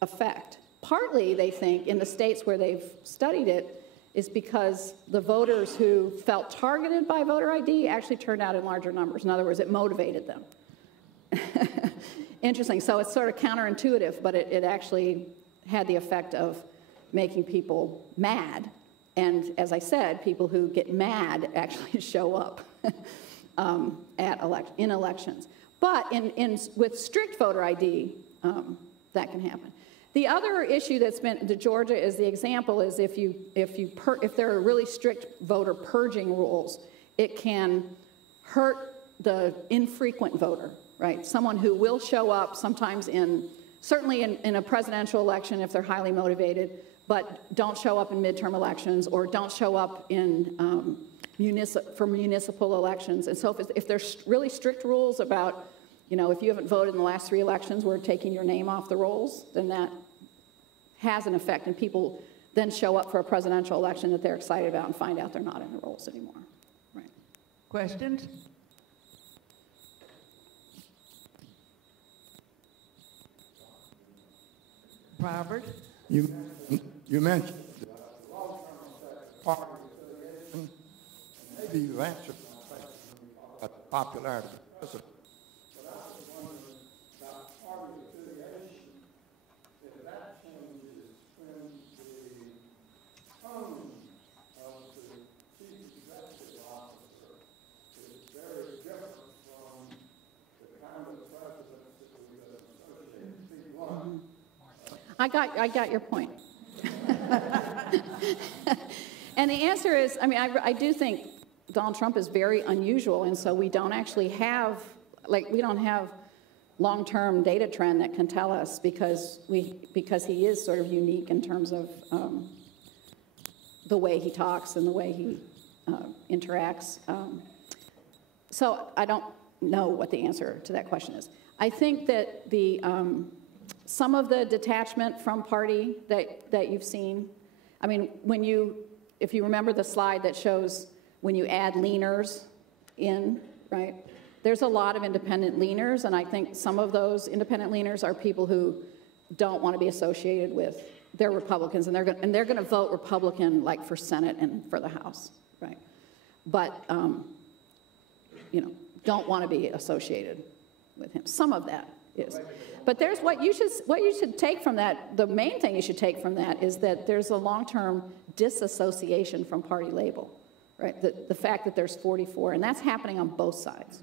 effect. Partly, they think, in the states where they've studied it, is because the voters who felt targeted by voter ID actually turned out in larger numbers. In other words, it motivated them. Interesting. So it's sort of counterintuitive, but it actually had the effect of making people mad. And as I said, people who get mad actually show up in elections. But with strict voter ID, that can happen. The other issue that's been to Georgia is the example is if there are really strict voter purging rules, it can hurt the infrequent voter, right? Someone who will show up sometimes certainly in a presidential election if they're highly motivated, but don't show up in midterm elections or don't show up in for municipal elections. And so if there's really strict rules about, you know, if you haven't voted in the last 3 elections, we're taking your name off the rolls, then that has an effect, and people then show up for a presidential election that they're excited about and find out they're not in the rolls anymore. Right. Questions? Robert? You mentioned party affiliation. Maybe you answered the popularity of the president. But I was wondering about party affiliation, if that changes when the tone of the chief executive officer is very different from the kind of I got your point. And the answer is, I mean, I do think Donald Trump is very unusual, and so we don't actually have, we don't have long-term data trend that can tell us because he is sort of unique in terms of the way he talks and the way he interacts. So I don't know what the answer to that question is. I think that the some of the detachment from party that you've seen, I mean, if you remember the slide that shows when you add leaners in, right? There's a lot of independent leaners, and I think some of those independent leaners are people who don't want to be associated with their Republicans, and they're going to vote Republican, like for Senate and for the House, right? But don't want to be associated with him. Some of that is, but there's what you should take from that. The main thing you should take from that is that there's a long-term disassociation from party label, right? The fact that there's 44, and that's happening on both sides.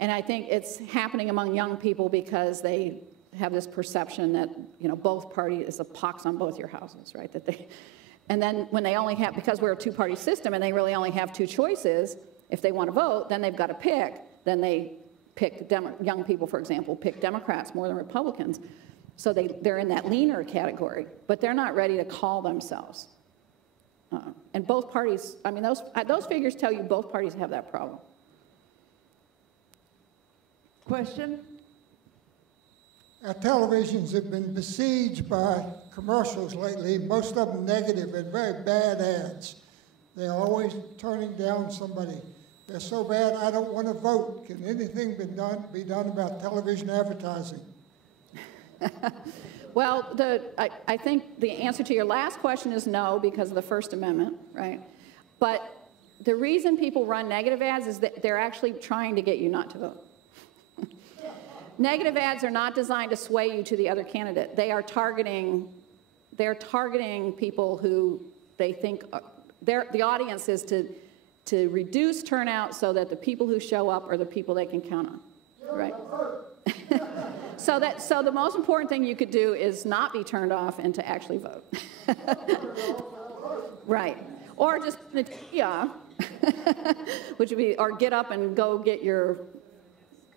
And I think it's happening among young people because they have this perception that, both parties is a pox on both your houses, right? And then when they only have, because we're a two-party system and they really only have two choices, if they want to vote, then they've got to pick. Then they pick, young people, for example, pick Democrats more than Republicans. So they're in that leaner category, but they're not ready to call themselves. And both parties, I mean, those figures tell you both parties have that problem. Question? Our televisions have been besieged by commercials lately, most of them negative and very bad ads. They're always turning down somebody. They're so bad, I don't want to vote. Can anything be done about television advertising? Well, I think the answer to your last question is no, because of the First Amendment, right? But the reason people run negative ads is that they're actually trying to get you not to vote. Negative ads are not designed to sway you to the other candidate. They're targeting people who they think the audience is to reduce turnout so that the people who show up are the people they can count on, right? So the most important thing you could do is not be turned off and to actually vote. Right. Or just yeah, which would be, or get up and go get your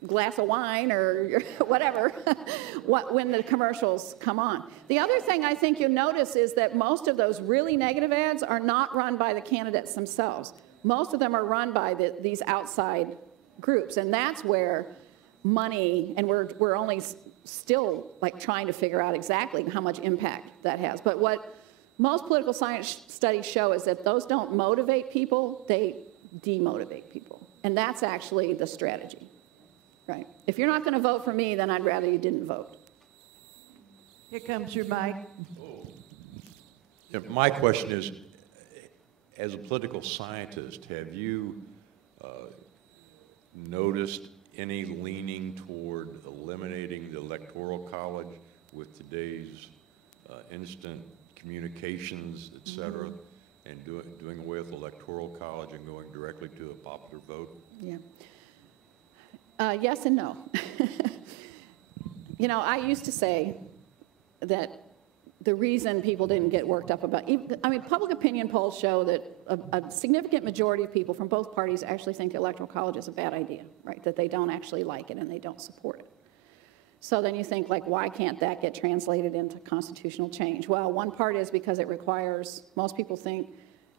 glass of wine or whatever when the commercials come on. The other thing I think you'll notice is that most of those really negative ads are not run by the candidates themselves. Most of them are run by these outside groups, and that's where money, and we're only still trying to figure out exactly how much impact that has. But what most political science studies show is that those don't motivate people, they demotivate people. And that's actually the strategy. Right. If you're not going to vote for me, then I'd rather you didn't vote. Here comes your mic. Yeah, my question is, as a political scientist, have you noticed any leaning toward eliminating the Electoral College with today's instant communications, et cetera, and doing away with the Electoral College and going directly to a popular vote? Yeah. Yes and no. I used to say that the reason people didn't get worked up about, public opinion polls show that a significant majority of people from both parties actually think the Electoral College is a bad idea, right? That they don't actually like it and they don't support it. So then you think, why can't that get translated into constitutional change? Well, one part is because it requires, most people think,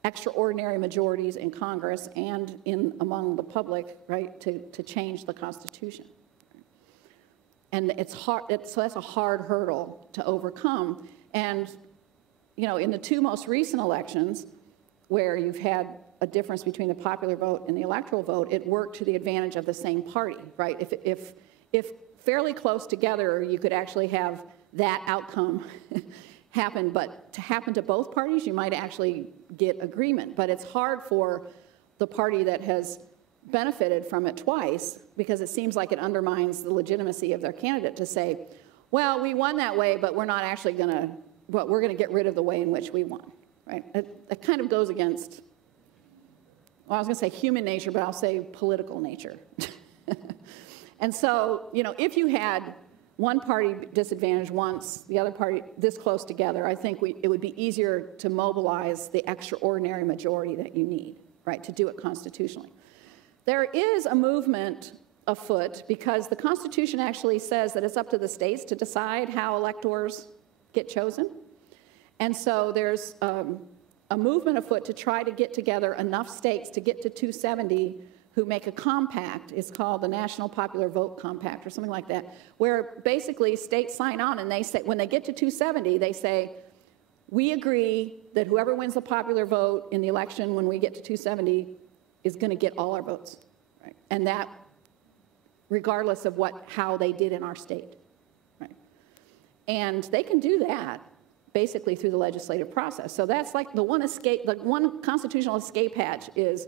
extraordinary majorities in Congress and among the public, right, to change the Constitution. And it's hard, so that's a hard hurdle to overcome. And, in the two most recent elections, where you've had a difference between the popular vote and the electoral vote, it worked to the advantage of the same party, right? If fairly close together, you could actually have that outcome happen, but to happen to both parties, you might actually get agreement. But it's hard for the party that has benefited from it twice, because it seems like it undermines the legitimacy of their candidate to say, well, we won that way, but we're not actually going to, but we're going to get rid of the way in which we won, right? It kind of goes against, well, I was going to say human nature, but I'll say political nature. And so, if you had one party disadvantaged once, the other party this close together, I think it would be easier to mobilize the extraordinary majority that you need, right, to do it constitutionally. There is a movement afoot because the Constitution actually says that it's up to the states to decide how electors get chosen. And so there's a movement afoot to try to get together enough states to get to 270 who make a compact. It's called the National Popular Vote Compact or something like that, where basically states sign on and they say, when they get to 270, they say, we agree that whoever wins the popular vote in the election when we get to 270 is going to get all our votes, right? And that regardless of how they did in our state, right? And they can do that basically through the legislative process. So that's like the one constitutional escape hatch is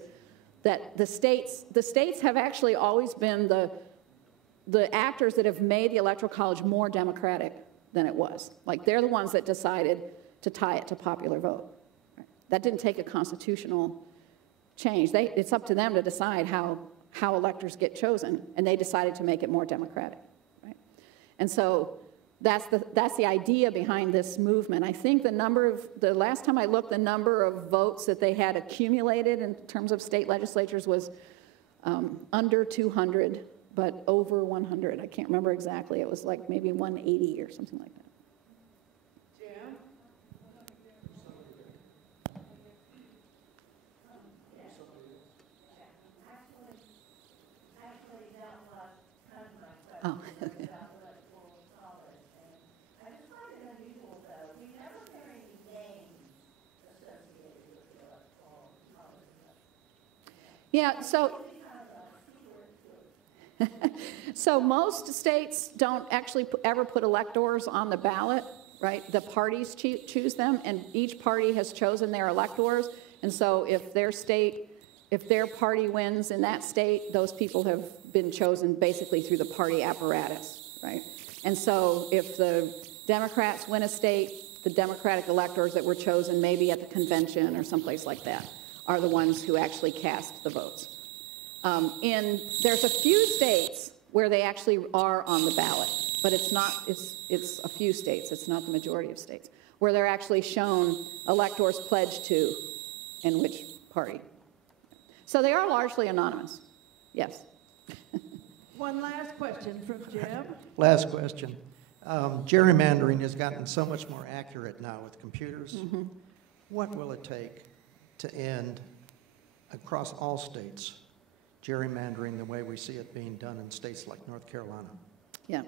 that the states have actually always been the actors that have made the Electoral College more democratic than it was. Like they're the ones that decided to tie it to popular vote. Right? That didn't take a constitutional change. It's up to them to decide how electors get chosen, and they decided to make it more democratic. Right? And so that's the idea behind this movement. I think the last time I looked, the number of votes that they had accumulated in terms of state legislatures was under 200, but over 100. I can't remember exactly. It was like maybe 180 or something like that. Oh. Yeah, so most states don't actually ever put electors on the ballot, right? The parties choose them, and each party has chosen their electors. And so if their party wins in that state, those people have been chosen basically through the party apparatus, right? And so if the Democrats win a state, the Democratic electors that were chosen maybe at the convention or someplace like that are the ones who actually cast the votes. There's a few states where they actually are on the ballot, but it's a few states, it's not the majority of states, where they're actually shown electors pledged to and which party. So they are largely anonymous, yes. One last question from Jim. Last question. Gerrymandering has gotten so much more accurate now with computers. Mm-hmm. What will it take to end across all states gerrymandering the way we see it being done in states like North Carolina? Yeah.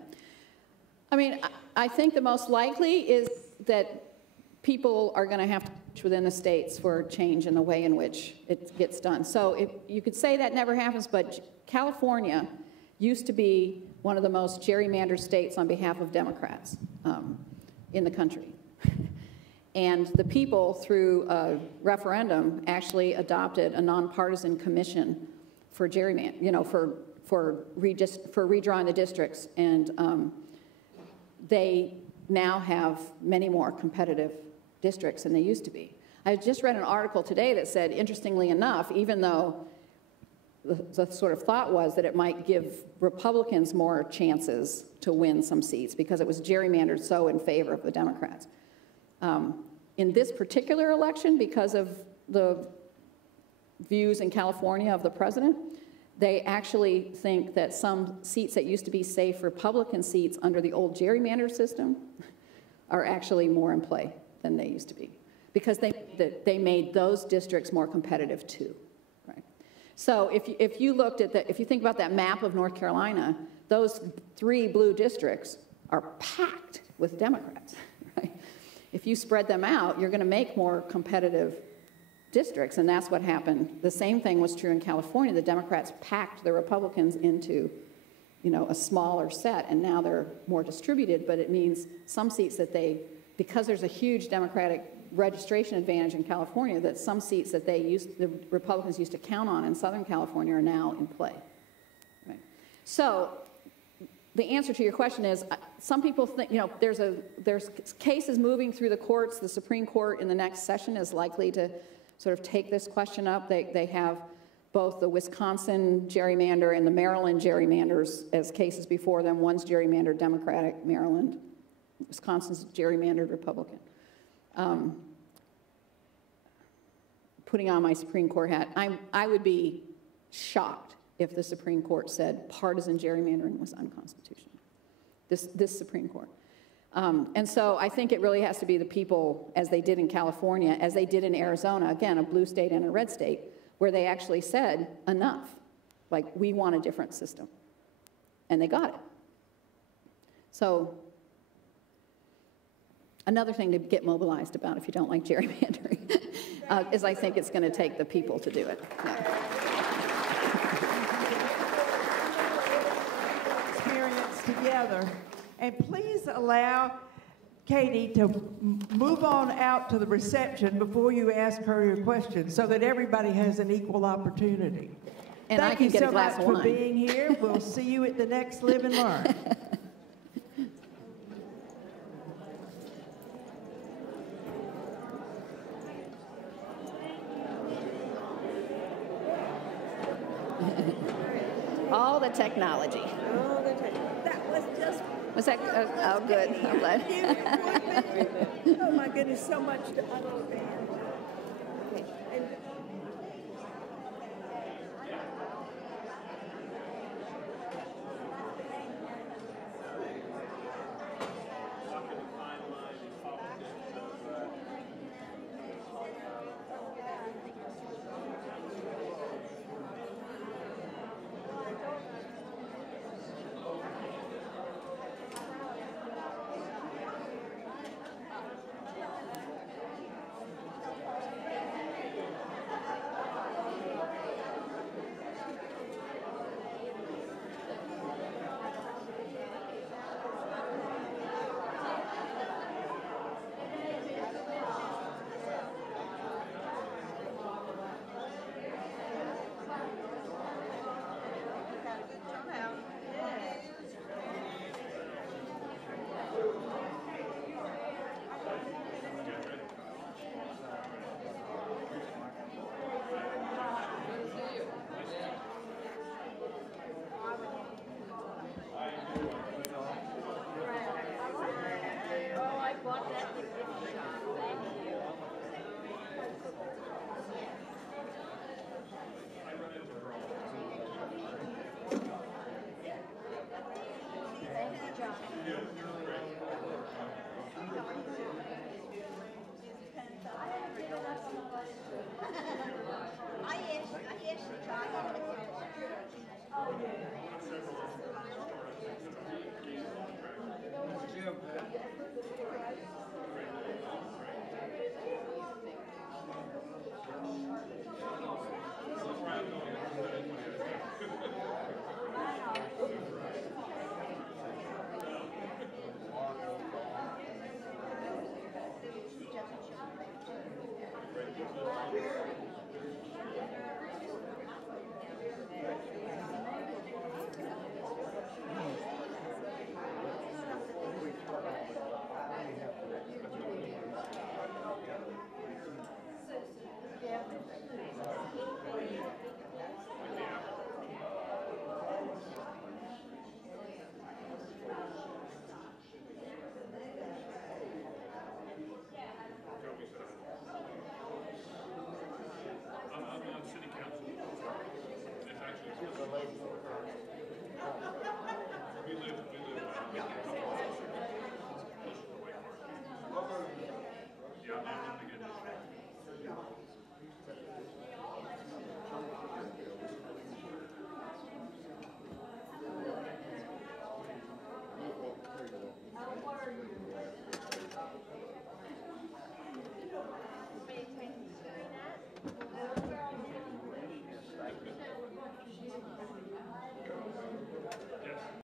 I mean, I think the most likely is that people are going to have to push within the states for change in the way in which it gets done. So you could say that never happens, but California used to be one of the most gerrymandered states on behalf of Democrats in the country. And the people, through a referendum, actually adopted a nonpartisan commission for for redrawing the districts, and they now have many more competitive districts than they used to be. I just read an article today that said, interestingly enough, even though the sort of thought was that it might give Republicans more chances to win some seats because it was gerrymandered so in favor of the Democrats. In this particular election, because of the views in California of the president, they actually think that some seats that used to be safe Republican seats under the old gerrymander system are actually more in play than they used to be, because they made those districts more competitive too. Right? So if you think about that map of North Carolina, those 3 blue districts are packed with Democrats. Right? If you spread them out, you're going to make more competitive districts, and that's what happened. The same thing was true in California. The Democrats packed the Republicans into, a smaller set, and now they're more distributed, but it means some seats that because there's a huge Democratic registration advantage in California, that some seats that the Republicans used to count on in Southern California are now in play. Right? So the answer to your question is, some people think, there's cases moving through the courts. The Supreme Court in the next session is likely to sort of take this question up. They have both the Wisconsin gerrymander and the Maryland gerrymanders as cases before them. One's gerrymandered Democratic, Maryland. Wisconsin's gerrymandered Republican. Putting on my Supreme Court hat, I would be shocked if the Supreme Court said partisan gerrymandering was unconstitutional. This Supreme Court. And so I think it really has to be the people, as they did in California, as they did in Arizona, again, a blue state and a red state, where they actually said, enough. Like, we want a different system. And they got it. So another thing to get mobilized about if you don't like gerrymandering is I think it's going to take the people to do it. Yeah. Experience together. And please allow Katie to move on out to the reception before you ask her your questions so that everybody has an equal opportunity. And Thank I can you get so a glass much of for wine. being here. We'll see you at the next Live and Learn. All the technology. Oh, that was just Was that, oh, good, I'm glad. oh my goodness, so much to understand. And I'm on city council. It's actually